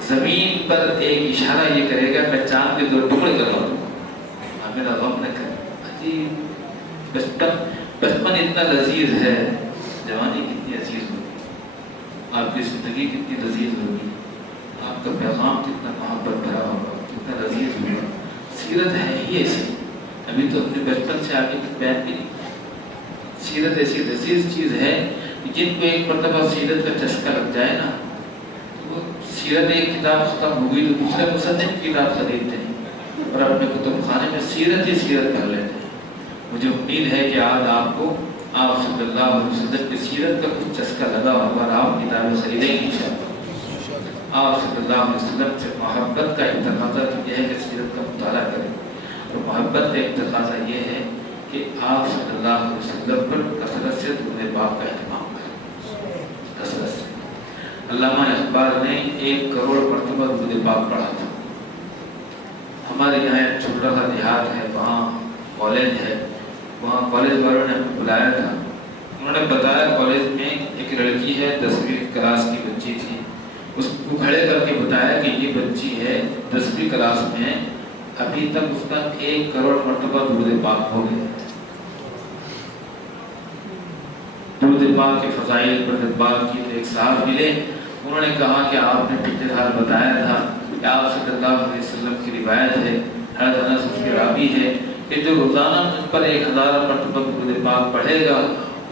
जमीन पर एक इशारा ये करेगा, मैं चांद के 2 टुकड़े कर दूंगा। आमिना गम न कर। अजीब बचपन इतना लजीज है, जवानी कितनी अजीज होगी, आपकी जिंदगी कितनी लजीज होगी, आपका पैगाम कितना मोहब्बत भरा होगा, कितना लजीज होगा। सीरत है ही ऐसी, अभी तो अपने बचपन से आगे की बैठ भी नहीं। सीरत ऐसी लजीज चीज़ है कि जिनको एक मरतबा सीरत का चस्का लग जाए ना, वो सीरत एक किताब खत्म हो गई तो दूसरे मुसन्निफ की किताब खरीदते हैं और अपने कुतुब खाने में सीरत ही सीरत कर लेते हैं। मुझे उम्मीद है कि आज आपको आप सल्लल्लाहु अलैहि वसल्लम की सीरत का कुछ चस्का लगा होगा और आप किताबें खरीदेंगे इंशाअल्लाह। आप सल्लल्लाहु अलैहि वसल्लम से मोहब्बत का एक तकाज़ा तो यह है कि सीरत का मुताला करें, और मोहब्बत का एक तकाज़ा ये है कि आप सल्लल्लाहु अलैहि वसल्लम पर कसरत से दुरूद पाक का एहतमाम करें, कसरत से। अल्लामा इकबाल ने 1 करोड़ मरतबा दुरूद पाक पढ़ा था। हमारे यहाँ एक छोटा सा देहात है, वहाँ कॉलेज है, वहाँ कॉलेज वालों ने हमें बुलाया था। उन्होंने बताया कॉलेज में एक लड़की है 10वीं क्लास की बच्ची थी, उसको खड़े करके बताया कि ये बच्ची है 10वीं क्लास में, अभी तक उसका 1 करोड़ मरतबा दुरूद पाक हो गया। दुरूद पाक के फज़ाइल पर बात की तो एक साहब मिले, उन्होंने कहा कि आपने पिछले साल बताया था कि आप सल्लल्लाहु अलैहि वसल्लम की रिवायत है, हज़रत अनस उसके रावी है कि जो रोज़ाना मुझ पर 1000 मरतबा दुरूद पाक पढ़ेगा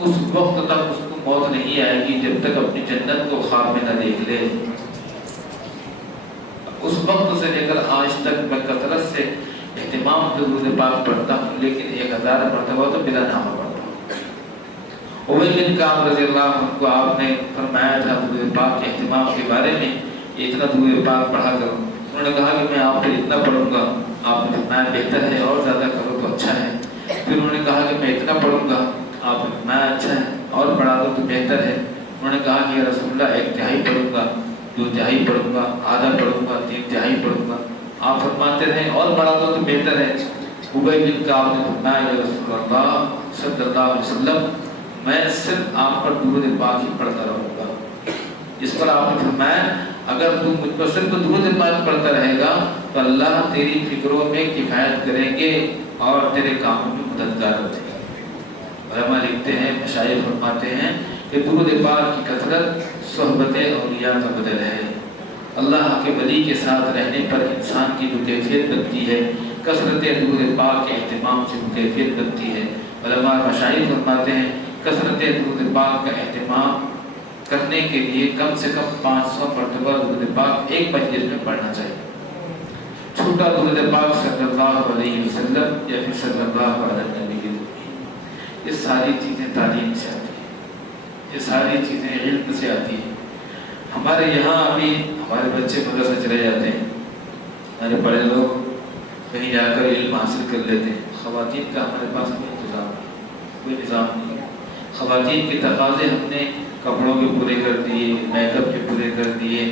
उस वक्त तक उसको मौत नहीं आएगी जब तक अपनी जन्नत को ख्वाब में न देख ले। उस वक्त से लेकर आज तक मैं कसरत से एहतिमाम दुरूद पाक पढ़ता हूँ, लेकिन 1000 मरतबा तो बिला नामा पढ़ता हूँ। उबई बिन काब रज़ियल्लाहु अन्हु को आपने फरमाया था दुरूद पाक के एहतिमाम के बारे में, इतना दुरूद पाक पढ़ा करो। उन्होंने कहा कि मैं आप पर इतना पढ़ूंगा, आपने फरमाया बेहतर है और ज़्यादा करो तो अच्छा है। फिर उन्होंने कहा कि मैं इतना पढ़ूंगा, आपने फरमाया अच्छा है और बढ़ा दो तो बेहतर है। उन्होंने कहा कि या रसूलल्लाह 1/3 पढ़ूंगा, 2/3 पढ़ूंगा, आधा पढ़ूंगा, 3/3 पढ़ूंगा। आप फरमाते रहे और बढ़ा दो तो बेहतर है। उबई बिन काब ने फरमाया या रसूलल्लाह सल्लल्लाहु अलैहि वसल्लम, मैं सिर्फ आप पर दुरूद पाक ही पढ़ता रहूंगा। इस पर आपने फरमाया अगर तू मुझ पर सिर्फ दुरूद पाक पढ़ता रहेगा तो अल्लाह तेरी फिक्रों में किफायत करेंगे और तेरे कामों में मददगार रहेंगे। उलमा लिखते हैं, मशाइख फरमाते हैं कि दुरूद पाक की कसरत सोहबत औलिया का बदल है। अल्लाह के वली के साथ रहने पर इंसान की जो कैफियत बनती है, कसरत दुरूद पाक के एहतिमाम से वो कैफियत बनती है। उलमा मशाइख फरमाते हैं कसरत दुरूद पाक का एहतिमाम करने के लिए कम से कम 500 मरतबा दुरूद पाक एक मजलिस में पढ़ना चाहिए। छोटा दुरूद पाक सल्लल्लाहु अलैहि वसल्लम या फिर सल्लल्लाहु अलैहि वसल्लम, ये सारी चीज़ें तालीम से आती हैं, ये सारी चीज़ें इल्म से आती हैं। हमारे यहाँ अभी हमारे बच्चे मदरसा चले जाते हैं, हमारे बड़े लोग कहीं जाकर इल्म हासिल कर लेते हैं। ख़वातीन का हमारे पास कोई इंतज़ाम नहीं, कोई निज़ाम नहीं है। ख़वातीन के तकाज़े हमने कपड़ों के पूरे कर दिए, मेकअप के पूरे कर दिए,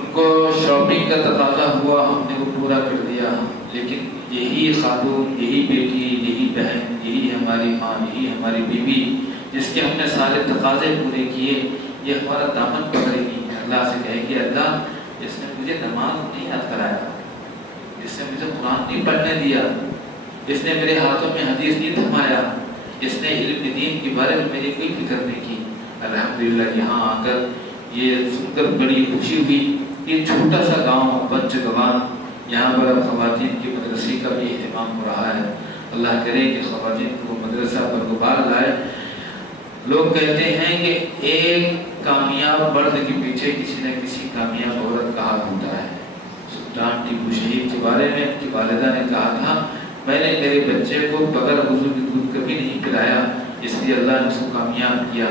उनको शॉपिंग का तकाज़ा हुआ हमने वो पूरा कर दिया। लेकिन यही खातून, यही बेटी, यही बहन, यही हमारी माँ, यही हमारी बीवी जिसके हमने सारे तकाज़े पूरे किए, ये हमारा दामन पकड़ेगी। अल्लाह से कहे कि अल्लाह इसने मुझे नमाज नहीं याद कराया, इसने मुझे कुरान नहीं पढ़ने दिया, इसने मेरे हाथों में हदीस नहीं थमाया, इसने इल्म दीन के बारे में मेरी कोई फिक्र नहीं की। अल्हम्दुलिल्लाह यहाँ आकर ये सुनकर बड़ी खुशी हुई। ये छोटा सा गांव पंचगवान, यहाँ पर अब ख़वातीन की मदरसे का भी एहतमाम हो रहा है। अल्लाह करे कि ख़वातीन को मदरसा पर गुबार लाए। लोग कहते हैं कि एक कामयाब मर्द के पीछे किसी न किसी कामयाब औरत का हाथ होता है। सुल्तान टीपू शहीद के बारे में उनकी वालिदा ने कहा था, मैंने मेरे बच्चे को बगैर वज़ू के दूध कभी नहीं पिलाया, इसलिए अल्लाह ने उसको कामयाब किया।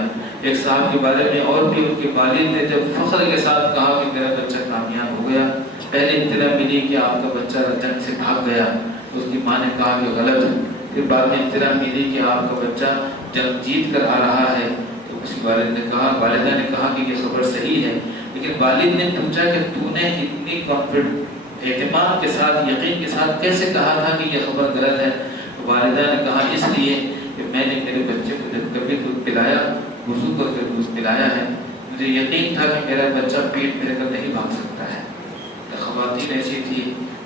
एक साहब के बारे में और भी उनके वालिद ने जब फख्र के साथ कहा कि मेरा बच्चा कामयाब हो गया, पहले इत्तला मिली कि आपका बच्चा जंग से भाग गया, तो उसकी माँ ने कहा कि गलत है। फिर बाद में इत्तला मिली कि आपका बच्चा जंग जीत कर आ रहा है, तो उसकी वालिदा ने कहा कि ये खबर सही है। लेकिन वालिद ने पूछा कि तूने इतनी कॉन्फिडेंट एहतिमाम के साथ, यकीन के साथ कैसे कहा था कि ये खबर गलत है? तो वालिदा ने कहा इसलिए कि मैंने मेरे बच्चे को जब कभी दूध पिलाया, वज़ू करके दूध पिलाया है, मुझे यकीन था कि मेरा बच्चा पेट मेरे कर नहीं भाग सकता है। तो ख़वातीन ऐसी थी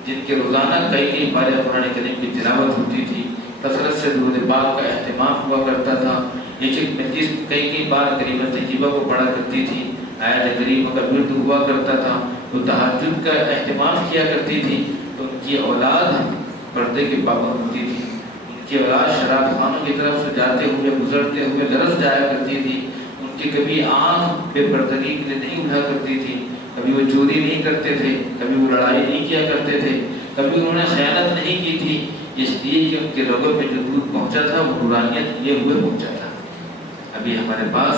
जिनके रोज़ाना कई बार कुरान करीम की तिलावत होती थी, कसरत से दुरूद पाक का एहतिमाम हुआ करता था। एक मजलिस कई बार करीबन तय्यबा को पढ़ा करती थी, आयत करीम का विर्द हुआ करता था, वो तहज्जुद का एहतिमाम किया करती थी। तो उनकी औलाद पर्दे की पाबंद होती थी, उनकी औलाद शराब खानों की तरफ से जाते हुए गुजरते हुए दरस जाया करती थी, उनकी کہ کبھی آنکھ بے پردگی کے لیے نہیں اٹھا کرتی تھی، کبھی وہ چوری نہیں کرتے تھے، کبھی وہ لڑائی نہیں کیا کرتے تھے، کبھی انہوں نے خیانت نہیں کی تھی، اس لیے کہ ان کے رگوں میں جو دودھ پہنچا تھا وہ نورانیت لیے ہوئے پہنچا تھا۔ ابھی ہمارے پاس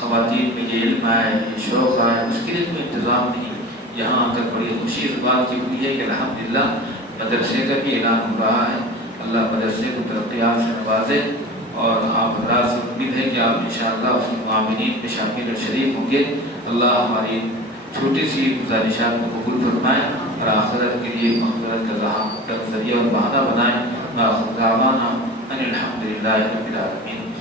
خواتین میں یہ علم آئے، یہ شوق آئے، اس کے لیے کوئی انتظام نہیں۔ یہاں آ کر بڑی خوشی اس بات کی ہوئی ہے کہ الحمدللہ مدرسے کا بھی اعلان ہو رہا ہے۔ اللہ مدرسے کو ترقیات سے نوازے، اور آپ حضرات سے امید ہے کہ آپ انشاءاللہ اس کے معاونین میں شامل اور شریک ہوں گے۔ اللہ ہماری چھوٹی سی گزارشات کو قبول فرمائے اور آخرت کے لیے مغفرت کا ذریعہ اور بہانہ بنائے۔ وآخر دعوانا ان الحمدللہ رب العالمین۔